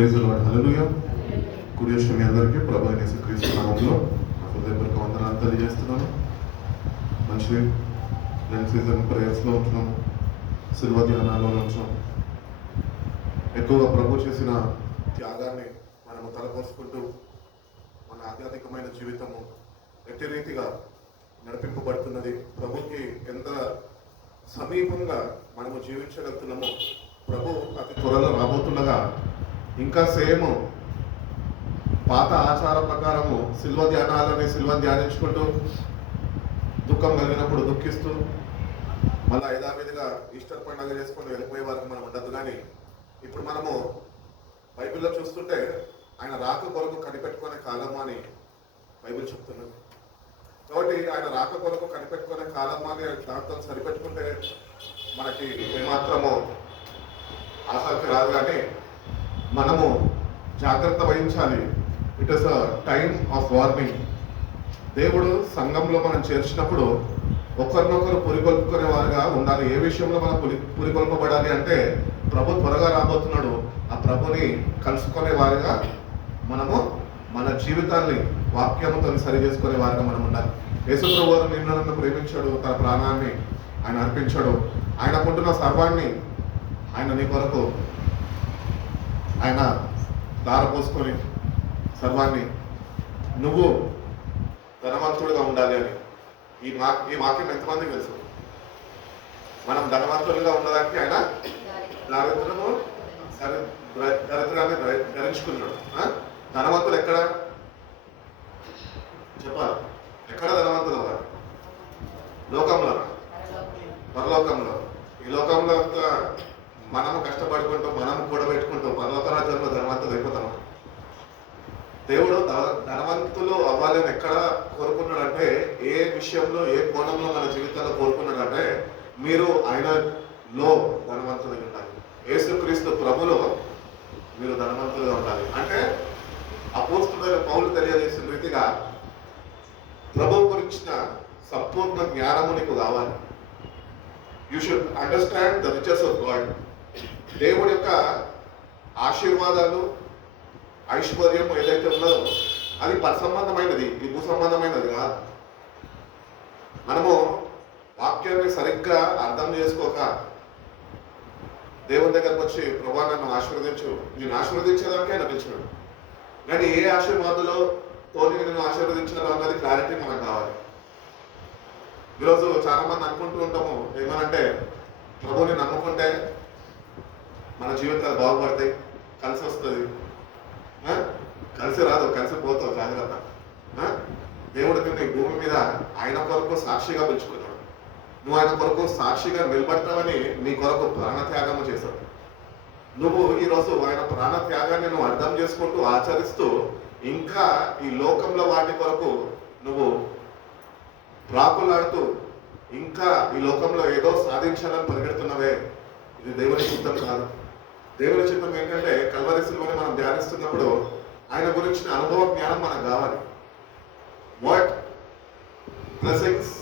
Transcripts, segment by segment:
Praise the lord. Hallelujah. కుడియొచ్చిన మీ అందరికీ ప్రభు అయిన యేసుక్రీస్తు నామములో నా హృదయపూర్వక వందనాలు తెలియజేస్తున్నాను. మంచిది. నేను సీజన్ ప్రేయర్స్లో ఉంటున్నాము, సిల్వ ధ్యానాల్లో ఉంటున్నాం. ఎక్కువగా ప్రభు చేసిన త్యాగాన్ని మనము తలపోసుకుంటూ మన ఆధ్యాత్మికమైన జీవితము ఎట్టి రీతిగా నడిపింపబడుతున్నది, ప్రభుకి ఎంత సమీపంగా మనము జీవించగలుగుతున్నామో, ప్రభు అతి త్వరలో రాబోతుండగా ఇంకా సేమ్ పాత ఆచార ప్రకారము సిల్వ ధ్యానించుకుంటూ దుఃఖం కలిగినప్పుడు దుఃఖిస్తూ మళ్ళీ యథావిధిగా ఈస్టర్ పండుగ చేసుకొని వెళ్ళిపోయే వరకు మనం ఉండదు. కానీ ఇప్పుడు మనము బైబిల్లో చూస్తుంటే ఆయన రాక కొరకు కనిపెట్టుకునే కాలము అని బైబిల్ చెప్తున్నది. కాబట్టి ఆయన రాక కొరకు కనిపెట్టుకునే కాలము అని దాంతో సరిపెట్టుకుంటే మనకి ఏమాత్రము ఆసక్తి రాదు. కానీ మనము జాగ్రత్త వహించాలి. It is a time of warning. దేవుడు సంఘంలో మనం చేర్చినప్పుడు ఒకరినొకరు పురికొల్పుకునే వారుగా ఉండాలి. ఏ విషయంలో మనం పురికొల్పబడాలి అంటే, ప్రభు త్వరగా రాబోతున్నాడు, ఆ ప్రభుని కలుసుకునే వారుగా మనము మన జీవితాన్ని వాక్యముతో సరి చేసుకునే వారుగా మనం ఉండాలి. యేసు ప్రభు వారు నిన్ను నన్ను ప్రేమించాడు, తన ప్రాణాన్ని ఆయన అర్పించాడు. ఆయనకుంటున్న సర్వాన్ని ఆయన నీ కొరకు ఆయన దారపోసుకొని సర్వాన్ని నువ్వు ధనవంతుడిగా ఉండాలి అని. ఈ వాక్యం ఎంతమందికి తెలుసు? మనం ధనవంతులుగా ఉన్నదానికి ఆయన దరిద్రాన్ని ధరించుకున్నాడు. ధనవంతులు ఎక్కడ చెప్పాలి? ఎక్కడ ధనవంతులు అవ్వాలి? లోకంలో, పరలోకంలో. ఈ లోకంలో అంతా మనము కష్టపడుకుంటూ మనము కూడబెట్టుకుంటూ పరలోక రాజ్యంలో ధనవంతులు అయిపోతాము. దేవుడు ధనవంతులు అవ్వాలని ఎక్కడ కోరుకున్నాడంటే, ఏ విషయంలో ఏ కోణంలో మన జీవితాల్లో కోరుకున్నాడంటే, మీరు ఆయనలో ధనవంతులుగా ఉండాలి. యేసుక్రీస్తు ప్రభులో మీరు ధనవంతులుగా ఉండాలి. అంటే అపోస్తలుడైన పౌలు తెలియజేసిన రీతిగా ప్రభు గురించిన సంపూర్ణ జ్ఞానము నీకు కావాలి. You should understand the riches of God. దేవుడి యొక్క ఆశీర్వాదాలు, ఐశ్వర్యం ఏదైతే ఉన్నదో అది పరసంబంధమైనది, ఈ భూ సంబంధమైనది కాదు. మనము వాక్యాన్ని సరిగ్గా అర్థం చేసుకోక దేవుని దగ్గరకు వచ్చి, ప్రభా నన్ను ఆశీర్వదించు, నేను ఆశీర్వదించేదానికే నటించాడు. కానీ ఏ ఆశీర్వాదంలో తోని నేను ఆశీర్వదించాలో అన్నది క్లారిటీ మనకు కావాలి. ఈరోజు చాలా మంది అనుకుంటూ ఉంటాము ఏమనంటే, ప్రభుని నమ్ముకుంటే మన జీవితాలు బాగుపడతాయి, కలిసి వస్తుంది. కలిసి రాదు, కలిసి పోతావు, జాగ్రత్త. దేవుడికి నీ భూమి మీద ఆయన కొరకు సాక్షిగా పిలుచుకున్నాడు. నువ్వు ఆయన కొరకు సాక్షిగా నిలబడతావని నీ కొరకు ప్రాణత్యాగము చేశావు. నువ్వు ఈరోజు ఆయన ప్రాణత్యాగాన్ని నువ్వు అర్థం చేసుకుంటూ ఆచరిస్తూ ఇంకా ఈ లోకంలో వాటి కొరకు నువ్వు ప్రాకులాడుతూ ఇంకా ఈ లోకంలో ఏదో సాధించాలని పరిగెడుతున్నవే, ఇది దేవుని చిత్తం కాదు. దేవుని చిత్తం ఏంటంటే, కల్వరి సిలువని మనం ధ్యానిస్తున్నప్పుడు ఆయన గురించిన అనుభవ జ్ఞానం మనకు కావాలి. What blessings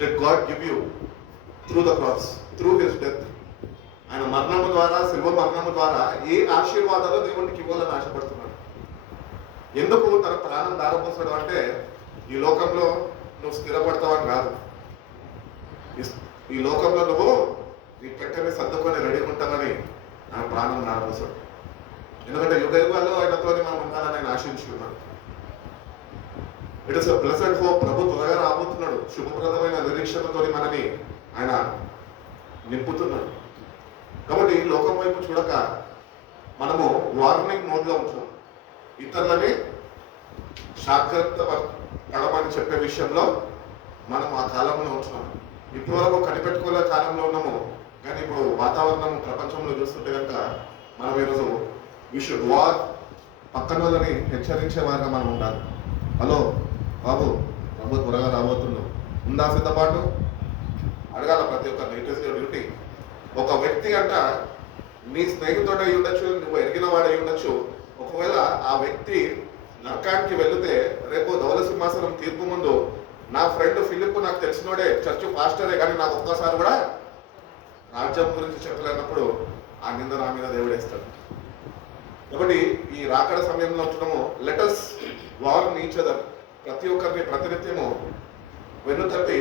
did God give you through the cross, through his death. ఆయన మరణము ద్వారా, సిల్వ మరణము ద్వారా ఏ ఆశీర్వాదాలు దేవునికి ఇవ్వాలని ఆశపడుతున్నాడు. ఎందుకు తన ప్రాణం దారపోసాడు అంటే, ఈ లోకంలో నువ్వు స్థిరపడతావని కాదు, ఈ లోకంలో నువ్వు నీ పెట్టని సర్దుకొని రెడీ ఉంటామని ఆయన ప్రాణం దారపోసాడు. ఎందుకంటే యుగ యుగాల్లో ఆయనతో మనం ఉండాలని ఆయన ఆశించుకున్నాడు. It is a blessed hope. ప్రభు త్వరగా రాబోతున్నాడు. శుభప్రదమైన నిరీక్షణతో మనని ఆయన నింపుతున్నాడు. కాబట్టి లోకం వైపు చూడక మనము వార్నింగ్ మోడ్లో ఉంటున్నాం. ఇతరులని జాగ్రత్త పడమని చెప్పే విషయంలో మనం ఆ కాలంలో ఉంటున్నాం. ఇప్పటివరకు కనిపెట్టుకోలే కాలంలో ఉన్నాము. కానీ ఇప్పుడు వాతావరణం ప్రపంచంలో చూస్తుంటే కనుక మనం ఈరోజు వీ షుడ్ వార్. పక్కన వాళ్ళని హెచ్చరించే వారిగా మనం ఉండాలి. హలో బాబు, ప్రభు త్వరగా రాబోతున్నావు, ఉందా సిద్ధపాటు? అడగాల ప్రతి ఒక్క లేటెస్ట్ డ్యూటీ. ఒక వ్యక్తి అంట నీ స్నేహితుడు అయి ఉండొచ్చు, నువ్వు ఎరిగిన వాడు అయి ఉండొచ్చు. ఒకవేళ ఆ వ్యక్తి నరకానికి వెళితే రేపు ధవల సింహాసనం తీర్పు ముందు, నా ఫ్రెండ్ ఫిలిప్ నాకు తెలిసినోడే, చర్చ్ పాస్టరే, కానీ నాకు ఒక్కసారి కూడా రాజ్యం గురించి చెప్పలేనప్పుడు ఆ నింద నా మీద దేవుడేస్తాడు. కాబట్టి ఈ రాకడ సమయంలో ఉంచడము లెటస్ వార్న్ ఈచ్ అదర్, ప్రతి ఒక్కరిని ప్రతినిత్యము వెన్నుతట్టి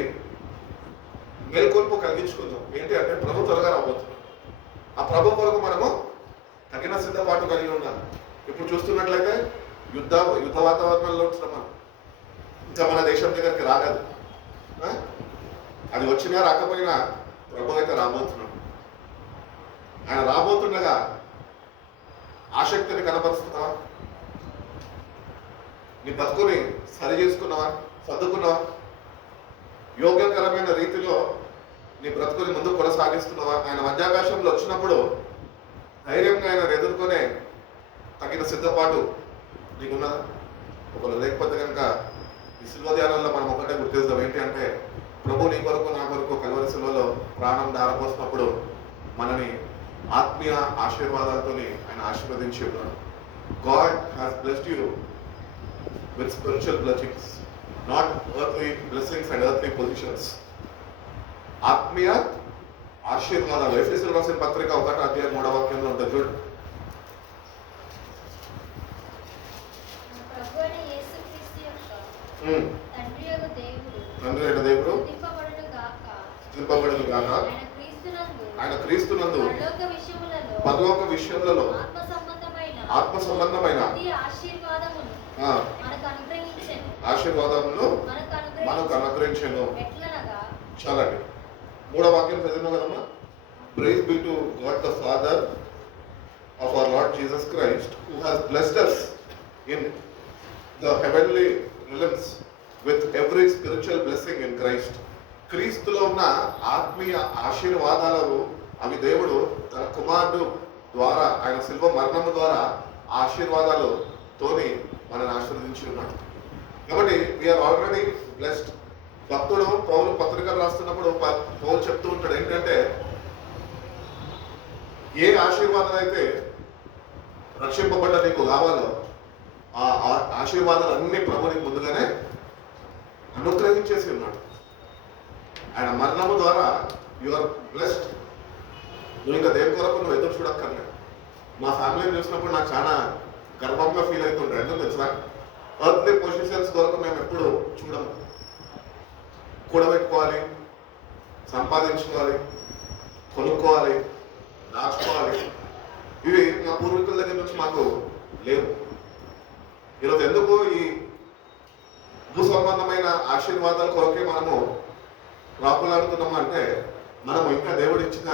మేల్కొల్పు కలిగించుకుందాం. ఏంటి అంటే ప్రభు త్వరగా రాబోతున్నాం. ఆ ప్రభు కొరకు మనము తగిన సిద్ధపాటు కలిగి ఉండాలి. ఇప్పుడు చూస్తున్నట్లయితే యుద్ధ వాతావరణంలో ఉంటున్నాం మనం. ఇంకా మన దేశం దగ్గరికి రాలేదు. అది వచ్చినా రాకపోయినా ప్రభు అయితే రాబోతున్నాం. ఆయన రాబోతుండగా ఆసక్తిని కనపరుస్తున్నావా? నీ బతుకుని సరి చేసుకున్నావా? సర్దుకున్నావా? యోగ్యకరమైన రీతిలో నీ బ్రతుకుని ముందు కొనసాగిస్తున్నావా? ఆయన మధ్యాకాశంలో వచ్చినప్పుడు ధైర్యంగా ఆయన ఎదుర్కొనే తగిన సిద్ధపాటు నీకున్నదా? ఒకవేళ లేకపోతే కనుక ఈ సిల్వ ధ్యానంలో మనం ఒకటే గుర్తిస్తాం. ఏంటి అంటే ప్రభు నీ కొరకు నా కొరకు కల్వరి సిల్వలో ప్రాణం ధారపోసినప్పుడు మనని ఆత్మీయ ఆశీర్వాదాలతో ఆయన ఆశీర్వదించి ఉన్నాడు. God has blessed you with spiritual blessings, not earthly blessings and earthly positions. ఆత్మీయ ఆశీర్వాదాలు. ఎఫెసీయులకు రాసిన పత్రిక 1:3 ఉంటుంది చూడు. తండ్రి అయిన దేవుడు స్తుతింపబడును గాక. ఆయన క్రీస్తునందు పరలోక విషయములలో ఆత్మ సంబంధమైన ఆశీర్వాదమును మనకు అనుగ్రహించెను. చాలండి. 3వ వాక్యం చదివిన కదమ్మా. Praise be to God the father of our Lord Jesus Christ, who has blessed us in the heavenly realms with every spiritual blessing in Christ. క్రీస్తులో ఉన్న ఆత్మీయ ఆశీర్వాదాలు అవి దేవుడు తన కుమారుడు ద్వారా, ఆయన శిల్వ మరణము ద్వారా ఆశీర్వాదాలు తోని మనల్ని ఆశీర్వదించి ఉన్నాడు. కాబట్టి వీఆర్ ఆల్రెడీ బ్లెస్డ్. భక్తుడు పౌలు పత్రికలు రాస్తున్నప్పుడు పౌలు చెప్తూ ఉంటాడు ఏంటంటే, ఏ ఆశీర్వాదం అయితే రక్షింపబడ్డ నీకు కావాలో ఆ ఆశీర్వాదాలు అన్ని ప్రభు నీకు ముందుగానే అనుగ్రహించేసి ఉన్నాడు. ఆయన మరణము ద్వారా యు ఆర్ బ్లెస్డ్. నువ్వు ఇంకా దేని కొరకు నువ్వు ఎదురు చూడక్కర్లేదు. మా ఫ్యామిలీని చూసినప్పుడు నాకు చాలా గర్వంగా ఫీల్ అవుతుంటాడు. ఎందుకు తెలుసా? ఎర్త్లీ పొజిషన్స్ కొరకు మేము ఎప్పుడు చూడము. కూడబెట్టుకోవాలి, సంపాదించుకోవాలి, కొనుక్కోవాలి, దాచుకోవాలి, ఇవి మా పూర్వీకుల దగ్గర నుంచి మాకు లేవు. ఈరోజు ఎందుకు ఈ భూ సంబంధమైన ఆశీర్వాదాల కొరకే మనము రాపులాడుతున్నాము అంటే, మనము ఇంకా దేవుడు ఇచ్చిన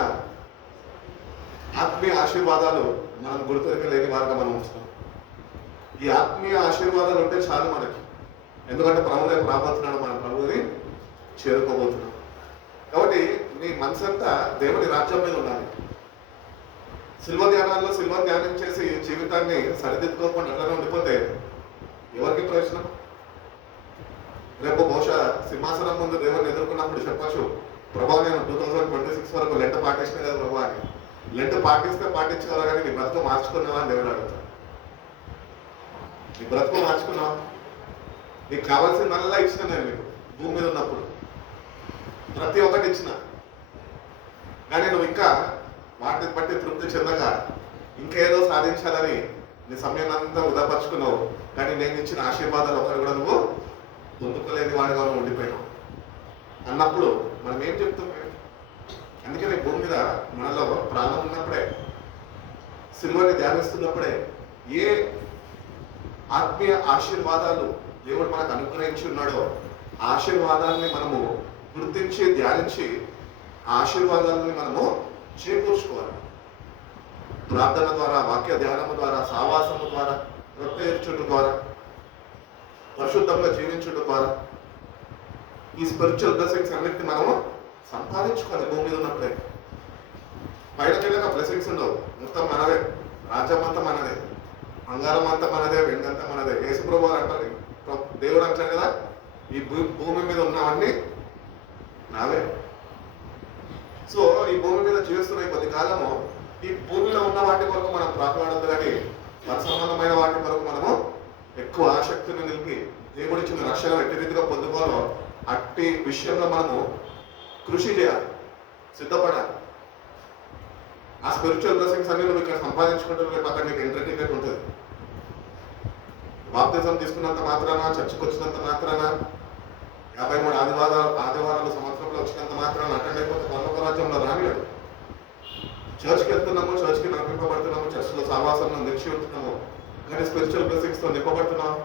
ఆత్మీయ ఆశీర్వాదాలు మనం గుర్తులేని వారుగా మనం ఉంచుతాం. ఈ ఆత్మీయ ఆశీర్వాదాలు ఉంటే చాలు మనకి. ఎందుకంటే ప్రభు రేపు రాబోతున్నాడు, మన ప్రభుని చేరుకోబోతున్నాం. కాబట్టి నీ మనసంతా దేవుని రాజ్యం మీద ఉండాలి. శిల్వ ధ్యానాల్లో శిల్వ ధ్యానం చేసి జీవితాన్ని సరిదిద్దుకోకుండా అట్లనే ఉండిపోతే ఎవరికి ప్రయోజనం? రేపు బహుశా సింహాసనం ముందు దేవుని ఎదుర్కొన్నప్పుడు చెప్పచ్చు, ప్రభా నేను 2026 వరకు లెంట పాటించిన కదా ప్రభా అని. లెంట పాటించేవారు కానీ నీ బ్రతుకు మార్చుకున్నావా అని దేవుడు అడుగుతాడు. నీ బ్రతుకు మార్చుకున్నావా? నీకు కావాల్సిందల్లా ఇచ్చిన నేను నీకు భూమి మీద ఉన్నప్పుడు ప్రతి ఒక్కటి ఇచ్చిన, కానీ నువ్వు ఇంకా వాటిని బట్టి తృప్తి చెందగా ఇంకేదో సాధించాలని నీ సమయం అంతా వృధాపరుచుకున్నావు. కానీ నేను ఇచ్చిన ఆశీర్వాదాలు ఒకరు కూడా నువ్వు పొందుకోలేని వాడిగా ఉండిపోయినావు అన్నప్పుడు మనం ఏం చెప్తాం? అందుకని భూమి మీద మనలో ప్రాణం ఉన్నప్పుడే, సిల్వని ధ్యానిస్తున్నప్పుడే ఏ ఆత్మీయ ఆశీర్వాదాలు దేవుడు మనకు అనుగ్రహించి ఉన్నాడో ఆ ఆశీర్వాదాలని మనము గుర్తించి ధ్యానించి ఆ ఆశీర్వాదాలని మనము చేకూర్చుకోవాలి. ప్రార్థన ద్వారా, వాక్య ధ్యానము ద్వారా, సావాసము ద్వారా, రొట్టెర్చుట ద్వారా, పరిశుద్ధంగా జీవించడం ద్వారా ఈ స్పిరిచువల్ బ్లెస్సింగ్స్ అన్నిటిని మనము సంపాదించుకోవాలి. భూమి మీద ఉన్నప్పుడే బయటకెళ్ళక బ్లెస్సింగ్స్ ఉండవు. మొత్తం మనదే, రాజ్యం అంతా మనదే, బంగారం అంతా మనదే, వెండి అంతా మనదే. యేసుప్రభు అంటారు, దేవుడు అంటారు కదా, ఈ భూమి మీద ఉన్నవన్నీ నావే. సో ఈ భూమి మీద జీవిస్తున్న కొద్ది కాలము ఈ భూమిలో ఉన్న వాటి కొరకు మనం ప్రాకులాడద్దు, కానీ మన సంబంధమైన వాటి కొరకు మనము ఎక్కువ ఆసక్తిని నిలిపి దేవుడిచ్చిన రక్షణ ఎట్టి రీతిగా పొందుకోవాలో అట్టి విషయంలో మనము కృషి చేయాలి, సిద్ధపడాలి. ఆ స్పిరిచువల్ బ్లెస్సింగ్స్ అన్ని నువ్వు ఇక్కడ సంపాదించుకుంటే రేపు అక్కడ నీకు ఎంట్రీ టికెట్ ఉంటుంది. బాప్తిజం తీసుకున్నంత మాత్రాన, చర్చకు వచ్చినంత మాత్రాన, 53 ఆదివారాలు సంవత్సరంలో వచ్చినంత మాత్రాన అటెండ్ అయిపోతే పరలోక రాజ్యంలో రానివాడు. చర్చ్కి వెళ్తున్నాము, చర్చ్కి నడిపింపబడుతున్నాము, చర్చ్లో సహవాసంలో నిలిచి ఉంటున్నాము, కానీ స్పిరిచువల్ బ్లెస్సింగ్స్తో నింపబడుతున్నావు,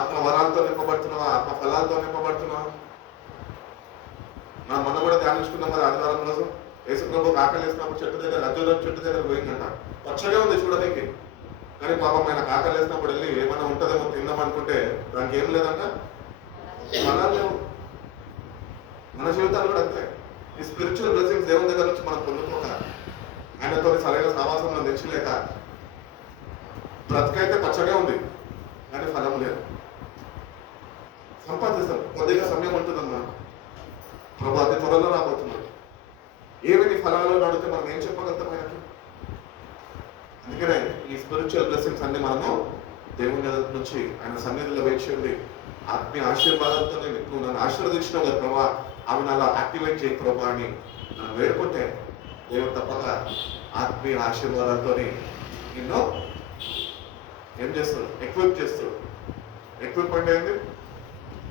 ఆత్మ వరాలతో నింపబడుతున్నావా, ఆత్మ ఫలాలతో నింపబడుతున్నావు. మనం కూడా ధ్యానించుకున్నాం కదా ఆదివారం రోజు. యేసు ప్రభు ఆకలి వేసినప్పుడు చెట్టు దగ్గర పోయిందంట. పచ్చగా ఉంది చూడడానికి, కానీ పాపం ఆయన ఆకలి వేసినప్పుడు వెళ్ళి ఏమైనా ఉంటుందేమో తిందాం అనుకుంటే దానికి ఏం లేదంట, ఫలాలు లేవు. మన జీవితాలు కూడా అంతే. ఈ స్పిరిచువల్ బ్లెస్సింగ్స్ దేవుని దగ్గర నుంచి మనం పొందుకోక, ఆయనతో సరైన సహవాసంలో నిలిచలేక బ్రతికైతే పచ్చగా ఉంది కానీ ఫలం లేదు. సంపాదిస్తాం, కొద్దిగా సమయం ఉంటుందమ్మా, ప్రభు అతి త్వరలో రాబోతున్నాడు. ఏమి ఫలాలు అడిగితే మనం ఏం చెప్పగలుగుతాం ఆయనకి? అందుకనే ఈ స్పిరిచువల్ బ్లెస్సింగ్స్ అన్ని మనము దేవుని నుంచి ఆయన సన్నిధిలో వేచి ఉంది ఆత్మీయ ఆశీర్వాదాలతో నువ్వు నన్ను ఆశీర్వదించినావు కదా ప్రభా, అవి నాలో యాక్టివేట్ చేయి ప్రభా అని మనం వేడుకుంటే దేవుడు తప్పక ఆత్మీయ ఆశీర్వాదాలతో ఎన్నో ఏం చేస్తాడు, ఎక్విప్ చేస్తాడు. ఎక్విప్ అంటే ఏంటి?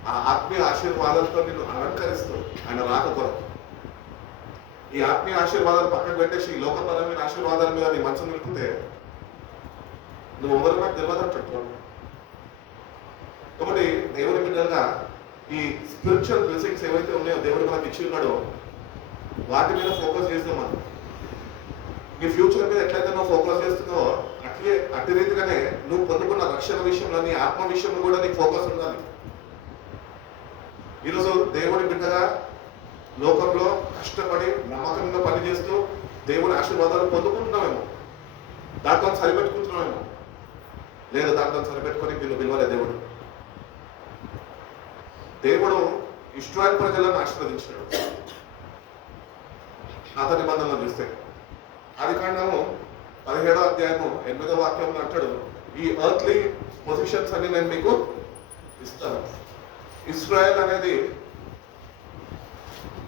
ఆ ఆత్మీయ ఆశీర్వాదాలతో నిన్ను అలంకరిస్తూ ఆయన రాక కొరకు. ఈ ఆత్మీయ ఆశీర్వాదాలు పక్కన పెట్టేసి ఈ లోకపరమైన ఆశీర్వాదాల మీద నీ మనసు నిలిపితే నువ్వు ఎవరు నాకు తెలియదంటాడు. కాబట్టి దేవుని బిడ్డలుగా ఈ స్పిరిచువల్ బ్లెస్సింగ్స్ ఏవైతే ఉన్నాయో దేవుడు మనకి ఇచ్చి ఉన్నాడో వాటి మీద ఫోకస్ చేస్తాం. మనం నీ ఫ్యూచర్ మీద ఎట్లయితే నువ్వు ఫోకస్ చేస్తున్నావో అట్టి రీతిగానే నువ్వు పొందుకున్న రక్షణ విషయంలో, నీ ఆత్మ విషయంలో కూడా నీకు ఫోకస్ ఉండాలి. ఈరోజు దేవుడి బిడ్డగా లోకంలో కష్టపడి నమ్మకంగా పనిచేస్తూ దేవుడి ఆశీర్వాదాలు పొందుకుంటున్నామేమో, దాంతో సరిపెట్టుకుంటున్నామేమో. లేదు, దాంతో సరిపెట్టుకొని వీళ్ళు పిలవలే. దేవుడు ఇశ్రాయేలు ప్రజలను ఆశీర్వదించాడు. పాత నిబంధనలు చూస్తే ఆదికాండము 17వ అధ్యాయము 8వ వాక్యంలో అంటాడు, ఈ ఎర్త్లీ పొజిషన్స్ అన్ని నేను మీకు ఇస్తాను. ఇస్రాయల్ అనేది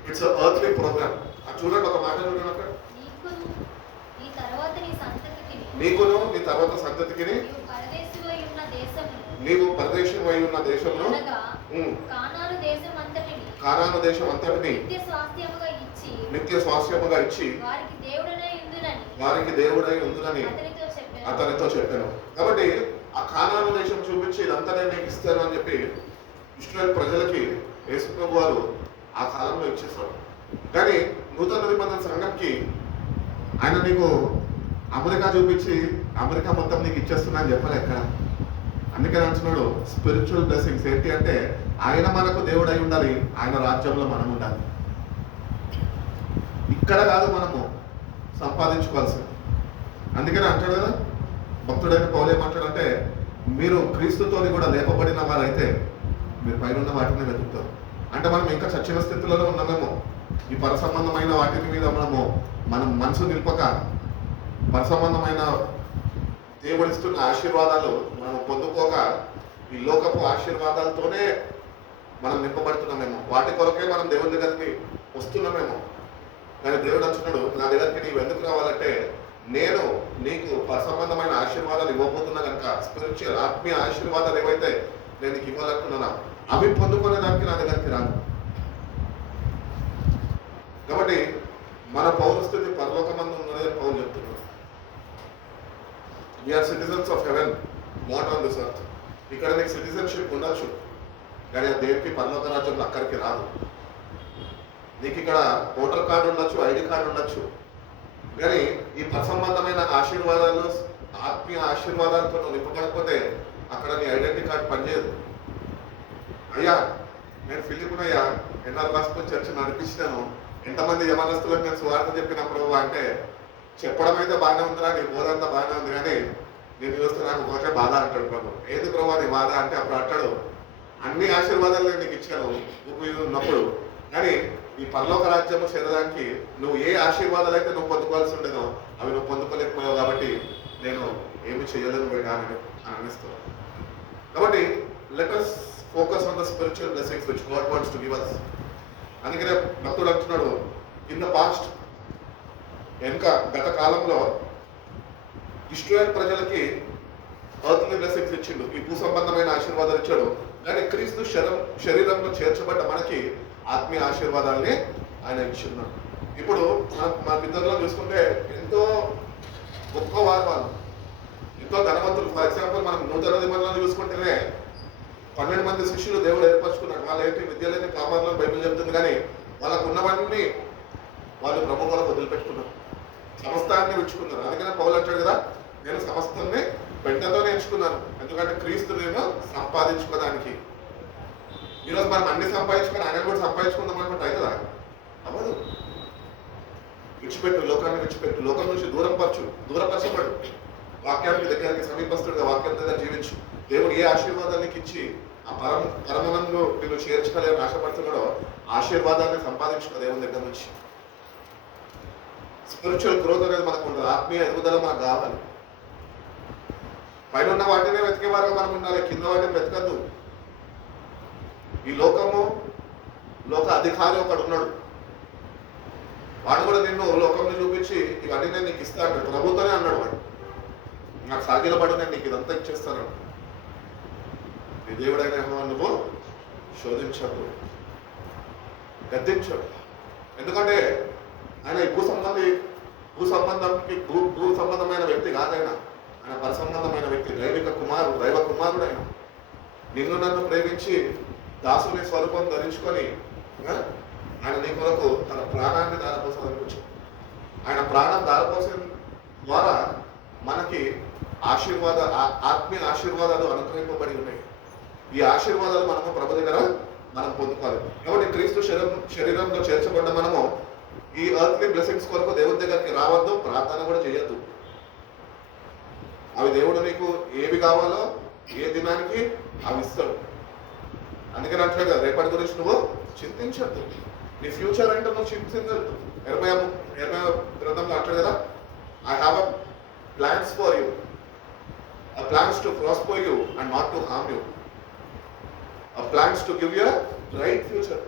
ఇట్స్ ఎర్త్లీ ప్రోగ్రామ్. అది చూడండి, ఒక మాట చూడండి అక్కడ, నీకును నీ తర్వాత సంతతికి నీవు పరదేశమై ఉన్న దేశంలో కానాను దేశం అంతటిని నిత్య స్వాస్థ్యముగా ఇచ్చి వారికి దేవుడై ఉందునని అతనితో చెప్పాను. కాబట్టి ఆ కానాను దేశం చూపించి ఇదంతా నేను నీకు ఇస్తాను అని చెప్పి ఇశ్రాయేలు ప్రజలకి యేసు ప్రభు వారు ఆ కాలంలో ఇచ్చేస్తాడు. కానీ నూతన నిబంధన సంఘంకి ఆయన నీకు అమెరికా చూపించి అమెరికా మొత్తం నీకు ఇచ్చేస్తున్నా అని చెప్పలే ఎక్కడ. అందుకని అంటున్నాడు స్పిరిచువల్ బ్లెస్సింగ్స్ ఏంటి అంటే ఆయన మనకు దేవుడు అయి ఉండాలి, ఆయన రాజ్యంలో మనం ఉండాలి. ఇక్కడ కాదు మనము సంపాదించుకోవాల్సింది. అందుకని అంటాడు కదా భక్తుడైన పౌలు ఏమంటాడంటే, మీరు క్రీస్తుతోని కూడా లేపబడిన వారైతే మీరు పైన వాటిని వెతుకుతారు. అంటే మనం ఇంకా చచ్చిన స్థితిలో ఉన్నామేమో. ఈ పరసంబంధమైన వాటి మీద మనం మనసు నింపక పరసంబంధమైన దేవుడిస్తున్న ఆశీర్వాదాలు మనం పొందుకోక ఈ లోకపు ఆశీర్వాదాలతోనే మనం నింపబడుతున్నామేమో, వాటి కొరకే మనం దేవుని దగ్గరికి వస్తున్నామేమో. కానీ దేవుడు అంటున్నాడు, నా దగ్గరికి నీవు ఎందుకు రావాలంటే నేను నీకు పరసంబంధమైన ఆశీర్వాదాలు ఇవ్వబోతున్నా కనుక, స్పిరిచువల్ ఆత్మీయ ఆశీర్వాదాలు ఏవైతే నేను నీకు ఇవ్వాలనుకున్నానా అవి పొందుకునే దానికి నా దగ్గరికి రాను. కాబట్టి మన పౌరస్థితి పరలోకమందు ఉన్నది పౌలు చెప్తున్నాడు. We are citizens of heaven, not on this earth. ఇక్కడ నీకు సిటిజన్షిప్ ఉండొచ్చు, కానీ ఆ దేవుడికి పరలోక రాజ్యంలో అక్కడికి రాదు. నీకు ఇక్కడ ఓటర్ కార్డు ఉండొచ్చు, ఐడి కార్డు ఉండొచ్చు, కానీ ఈ పరసంబంధమైన ఆశీర్వాదాలు ఆత్మీయ ఆశీర్వాదాలతో నువ్వు నింపబడకపోతే అక్కడ నీ ఐడెంటిటీ కార్డు పనిచేయదు. అయ్యా నేను ఫిలిపునయ్యా ఎన్ఆర్ గాస్పెల్ చర్చ్ నడిపించాను, ఎంతమంది యవనస్తులకు నేను సువార్త చెప్పిన ప్రభు అంటే చెప్పడం అయితే బాగానే ఉందిరా, నీ బోధ అంతా బాగానే ఉంది, కానీ నేను చూస్తే నాకు ఒకటే బాధ అంటాడు ప్రభు. ఏది ప్రభు నీ బాధ అంటే అప్పుడు అంటాడు, అన్ని ఆశీర్వాదాలు నేను నీకు ఇచ్చాను ఉన్నప్పుడు, కానీ ఈ పరలోక రాజ్యము చేరడానికి నువ్వు ఏ ఆశీర్వాదాలు అయితే నువ్వు పొందుకోవాల్సి ఉండేదో అవి నువ్వు పొందుకోలేకపోయావు, కాబట్టి నేను ఏమి చేయలేను అని అనిస్తున్నాను. కాబట్టి let us focus on the spiritual blessings which God wants to give us. అందుకనే భక్తుడు అంటున్నాడు, ఇన్ ద పాస్ట్ వెనుక గత కాలంలో ఇశ్రాయేల్ ప్రజలకి ఎర్త్లీ బ్లెస్సింగ్స్ ఇచ్చిండు, ఈ భూ సంబంధమైన ఆశీర్వాదాలు ఇచ్చాడు. కానీ క్రీస్తు శరీరంలో చేర్చబడ్డ మనకి ఆత్మీయ ఆశీర్వాదాలని ఆయన ఇచ్చున్నాడు. ఇప్పుడు మా పిల్లల్లో చూసుకుంటే ఎంతో గొప్ప వాళ్ళు, ఎంతో ధనవంతులు. ఫర్ ఎగ్జాంపుల్ మనం నూతన నిబంధనలు చూసుకుంటేనే 12 మంది శిష్యులు దేవుడు ఏర్పరచుకున్నాడు. వాళ్ళ ఏంటి విద్యలేని కామాలను బైబిల్ చెప్తుంది, కానీ వాళ్ళకు ఉన్నవన్నీ వాళ్ళు ప్రముఖులకు వదిలిపెట్టుకున్నారు, సమస్తాన్ని విడుచుకున్నారు. అందుకనే పౌలు అంటాడు కదా, నేను సమస్తాన్ని పెంటతో నేర్చుకున్నాను, ఎందుకంటే క్రీస్తు నేను సంపాదించుకోవడానికి. ఈరోజు మనం అన్ని సంపాదించుకొని ఆయన కూడా సంపాదించుకుందాం అనుకుంటే అవుతుందా? అవ్వదు. విడిచిపెట్టు, లోకాన్ని విడిచిపెట్టు, లోకం నుంచి దూరపరచబడు, వాక్యానికి దగ్గరికి సమీపస్తుడిగా వాక్యం దగ్గర జీవించు. దేవుడు ఏ ఆశీర్వాదానికి ఇచ్చి ఆ పరమనంలో నిన్ను చేర్చుకోలేని ఆశపడుతున్నాడో ఆశీర్వాదాన్ని సంపాదించుకో దేవుని దగ్గర నుంచి. స్పిరిచువల్ గ్రోత్ అనేది మనకు ఉండదు, ఆత్మీయ ఎదుగుదల మనకు కావాలి. పైన ఉన్న వాటినే వెతికే వారుగా మనం ఉండాలి, కింద వాటిని వెతకద్దు. ఈ లోక అధికారి ఒకడు ఉన్నాడు, వాడు కూడా నిన్ను లోకంలో చూపించి ఇవన్నీ నేను నీకు ఇస్తా అన్నాడు. ప్రభుత్వమే అన్నాడు, వాడు నాకు సాగిలపడు, నేను నీకు ఇదంతా ఇచ్చేస్తాను. నీ దేవుడైన నువ్వు శోధించడు, గద్దించడు. ఎందుకంటే ఆయన ఈ భూ సంబంధమైన వ్యక్తి కాదైనా, ఆయన పరసంబంధమైన వ్యక్తి, దైవ కుమారుడు ఆయన. నిన్ను నన్ను ప్రేమించి దాసుని స్వరూపం ధరించుకొని ఆయన నీ కొరకు తన ప్రాణాన్ని దారపోసాలనిపించు. ఆయన ప్రాణం దారపోసిన ద్వారా మనకి ఆత్మీయ ఆశీర్వాదాలు అనుగ్రహింపబడి ఉన్నాయి. ఈ ఆశీర్వాదాలు మనము ప్రభు దగ్గర మనం పొందుకోవాలి. కాబట్టి క్రీస్తు శరీరంలో చేర్చబడ్డ మనము ఈ ఎర్త్లీ బ్లెస్సింగ్స్ కొరకు దేవుడి దగ్గరికి రావద్దు, ప్రార్థన కూడా చేయొద్దు. అవి దేవుడు నీకు ఏవి కావాలో ఏ దినానికి అవి ఇస్తాడు. అందుకని అంటాడు కదా, రేపటి గురించి నువ్వు చింతించద్దు, నీ ఫ్యూచర్ అంటే నువ్వు చింతించద్దు. 20 గ్రంథంలో అంటాడు కదా, I have a plans for you, a plans to prosper you and not to harm you, a plans to give you a bright future.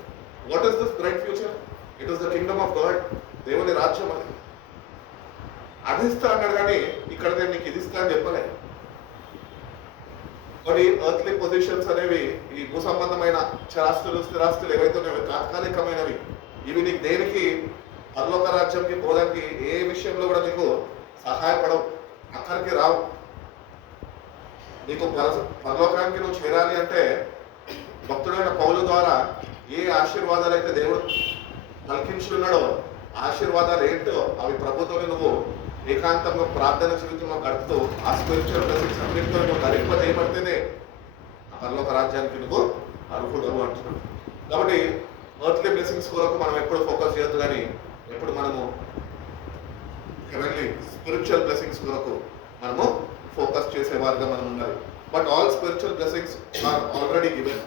What is this bright future? It is the kingdom of God. దేవుని రాజ్యం అది. అది ఇస్తా అన్నాడు, కానీ ఇక్కడ నేను నీకు ఇది ఇస్తా అని చెప్పలే. కొన్ని ఎర్త్లీ పొజిషన్స్ అనేవి ఈ భూ సంబంధమైన చరాస్తులు స్థిరాస్తులు ఏవైతే ఉన్నాయో తాత్కాలికమైనవి. ఇవి నీకు దేనికి పరలోక రాజ్యంకి పోవడానికి ఏ విషయంలో కూడా నీకు సహాయపడవు, అక్కడికి రావు. నీకు పరలోకానికి నువ్వు చేరాలి అంటే భక్తుడైన పౌలు ద్వారా ఏ ఆశీర్వాదాలు అయితే దేవుడు పలికించున్నాడో ఆశీర్వాదాలు ఏంటో అవి ప్రభుత్వం నువ్వు ఏకాంతంగా ప్రార్థన జీవితంలో గడుపుతూ ఆ స్పిరిచువల్ బ్లెస్సింగ్స్ అన్నింటితో నువ్వు ధరింపజేయబడితేనే ఆ పరలోక రాజ్యానికి నువ్వు అర్హుడవు అంటున్నాడు. కాబట్టి ఎర్త్లీ బ్లెస్సింగ్స్ కొరకు మనం ఎప్పుడు ఫోకస్ చేయొద్దు, కానీ ఎప్పుడు మనము హెవెన్లీ స్పిరిచువల్ బ్లెస్సింగ్స్ కొరకు మనము ఫోకస్ చేసేవారుగా మనం ఉండాలి. But all spiritual blessings are already given.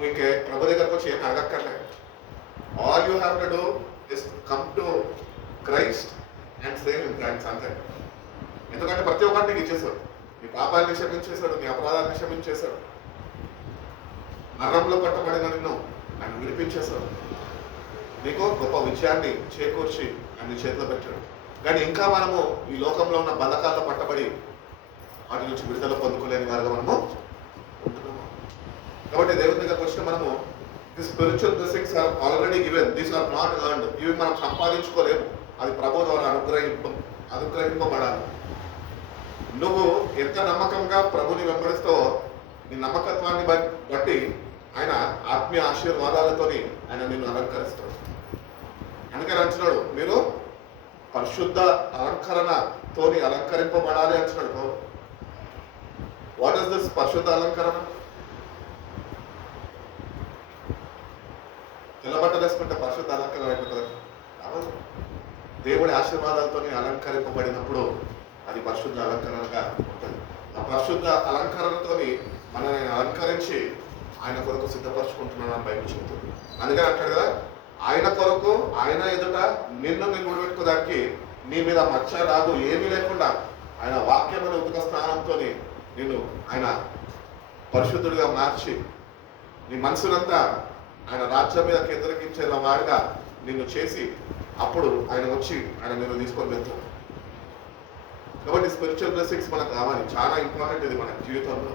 మీకు ప్రభు దగ్గరకు వచ్చి ఏమి అడగక్కర్లే. All you have to do is come to Christ and save him thanks అంతే. ఎందుకంటే ప్రతి ఒక్కరికి ఇచ్చేసాడు, నీ పాపాన్ని క్షమించేశాడు, నీ అపరాధాన్ని క్షమించేశాడు, మరణంలో పట్టబడిన నిన్ను ఆయన విడిపించేశాడు, నీకు గొప్ప విజయాన్ని చేకూర్చి ఆయన చేతిలో పెట్టాడు. కానీ ఇంకా మనము ఈ లోకంలో ఉన్న బంధకాల్లో పట్టబడి వాటి నుంచి విడుదల పొందుకోలేని వారుగా మనము ఉంటున్నాము. కాబట్టి దేవుని దగ్గరకు వచ్చిన మనము the spiritual blessings are already given, these are not earned. ఇవి మనం సంపాదించుకోలేము, అది ప్రభు ద్వారా అనుగ్రహింపబడాలి. నువ్వు ఎంత నమ్మకంగా ప్రభుని వెంబడిస్తావో నీ నమ్మకత్వాన్ని బట్టి ఆయన ఆత్మీయ ఆశీర్వాదాలతోని ఆయన నిన్ను అలంకరిస్తాడు. అందుకని అంటున్నాడు, మీరు పరిశుద్ధ అలంకరణతోని అలంకరింపబడాలి అంటున్నాడు. వాట్ ఇస్ దిస్ పరిశుద్ధ అలంకరణ? తెల్లబట్టలు వేసుకుంటే పరిశుద్ధ అలంకరణ అయిపోతుంది కావాలి. దేవుడి ఆశీర్వాదాలతో అలంకరింపబడినప్పుడు అది పరిశుద్ధ అలంకరణగా ఉంటుంది. ఆ పరిశుద్ధ అలంకరణతో మనల్ని అలంకరించి ఆయన కొరకు సిద్ధపరచుకుంటున్నాను అని బైబిల్ చెబుతుంది. అందుకని అంటాడు కదా, ఆయన కొరకు ఆయన ఎదుట నిన్ను గుడిపెట్టుకోవడానికి నీ మీద మచ్చ రాదు ఏమీ లేకుండా ఆయన వాక్యమైన ఉతుక స్నానంతో నిన్ను ఆయన పరిశుద్ధుడిగా మార్చి నీ మనసునంతా ఆయన రాజ్యం మీద కేంద్రీకరించేలా వాడిగా నిన్ను చేసి అప్పుడు ఆయన వచ్చి ఆయన నేను తీసుకొని వెళ్తాడు. కాబట్టి స్పిరిచువల్ బ్లెస్సింగ్స్ మనకు కావాలి, చాలా ఇంపార్టెంట్ ఇది మన జీవితంలో.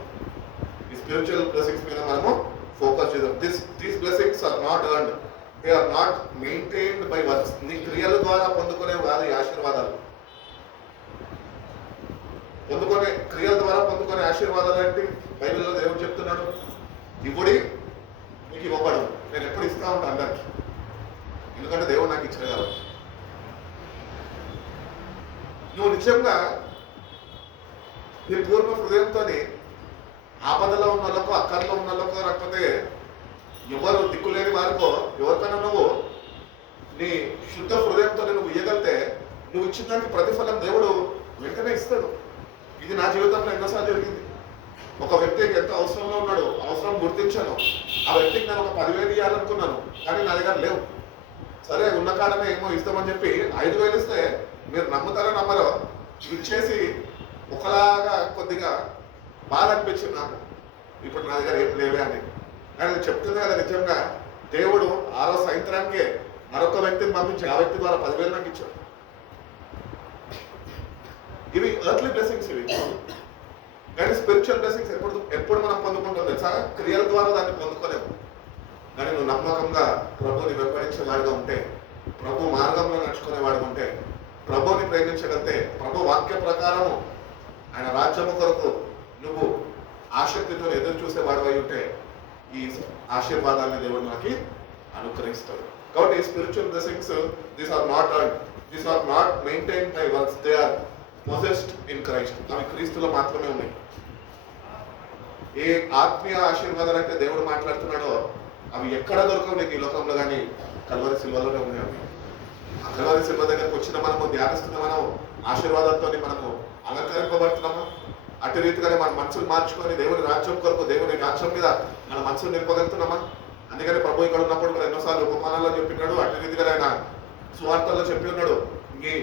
ఈ స్పిరిచువల్ బ్లెస్సింగ్స్ మీద మనము ఫోకస్ చేద్దాం. These blessings are not earned, they are not maintained by works. నీ క్రియల ద్వారా పొందుకునే కాదు ఈ ఆశీర్వాదాలు. క్రియల ద్వారా పొందుకునే ఆశీర్వాదాలు అంటే బైబిల్లో దేవుడు చెప్తున్నాడు, ఇవ్వడి మీకు ఇవ్వబడు. నేను ఎప్పుడు ఇస్తా ఉంటాను అందరికి, ఎందుకంటే దేవుడు నాకు ఇచ్చిన కాబట్టి. నువ్వు నిజంగా నీ పూర్వ హృదయంతో ఆపదలో ఉన్న వాళ్ళకో, అక్కర్లో ఉన్న వాళ్ళకో, లేకపోతే ఎవరు దిక్కులేని వారికో ఎవరికైనా నువ్వు నీ శుద్ధ హృదయంతో నువ్వు ఇవ్వగలితే నువ్వు ఇచ్చిన దానికి ప్రతిఫలం దేవుడు వెంటనే ఇస్తాడు. ఇది నా జీవితంలో ఎన్నోసార్లు జరిగింది. ఒక వ్యక్తికి ఎంత అవసరంలో ఉన్నాడు, అవసరం గుర్తించాను. ఆ వ్యక్తికి నేను ఒక 10,000 ఇవ్వాలనుకున్నాను, కానీ నా దగ్గర లేవు. సరే ఉన్న కాడమే ఏమో ఇస్తామని చెప్పి 5,000 ఇస్తే మీరు నమ్ముతారో నమ్మరో ఇచ్చేసి ఒకలాగా కొద్దిగా బాధ అనిపించింది నాకు, ఇప్పుడు నా దగ్గర ఏం లేవే అని. కానీ చెప్తుంది కదా, నిజంగా దేవుడు ఆ రోజు సాయంత్రానికే మరొక వ్యక్తిని పంపించి ఆ వ్యక్తి ద్వారా 10,000 నాకు ఇచ్చాడు. ఇవి ఎర్త్లీ బ్లెస్సింగ్స్ ఇవి. కానీ స్పిరిచువల్ బ్లెస్సింగ్స్ ఎప్పుడు మనం పొందుకుంటాం తెలుసా? క్రియల ద్వారా దాన్ని పొందుకోలేము. కానీ నువ్వు నమ్మకంగా ప్రభువుని వెంబడించేవాడిగా ఉంటే, ప్రభు మార్గంలో నడుచుకునేవాడిగా ఉంటే, ప్రభువుని ప్రేమించగలితే, ప్రభు వాక్య ప్రకారము ఆయన రాజ్యము కొరకు నువ్వు ఆసక్తితో ఎదురు చూసేవాడు అయి ఉంటే ఈ ఆశీర్వాదాన్ని దేవుడు మనకి అనుగ్రహిస్తాడు. కాబట్టి ఈ spiritual blessings these are not maintain by works, they are possessed in Christ. అవి క్రీస్తులో మాత్రమే ఉన్నాయి. ఏ ఆత్మీయ ఆశీర్వాదాలు అయితే దేవుడు మాట్లాడుతున్నాడో అవి ఎక్కడ దొరకవు నీకు ఈ లోకంలో, కానీ కల్వరి సిల్వలోనే ఉన్నాయి. అవి ఆ కల్వరి సిల్వ దగ్గరకు వచ్చిన మనము ధ్యానిస్తున్న మనం ఆశీర్వాదాలతో మనము అలంకరింపబడుతున్నాము. అటు రీతిగానే మన మనసులు మార్చుకొని దేవుని రాజ్యం కొరకు, దేవుని రాజ్యం మీద మన మనసులు నింపగలుగుతున్నామా? అందుకని ప్రభు ఇక్కడ ఉన్నప్పుడు కూడా ఎన్నోసార్లు ఉపమానాల్లో చెప్పినాడు, అటు రీతిగా ఆయన సువార్తల్లో చెప్పి ఉన్నాడు, ఈ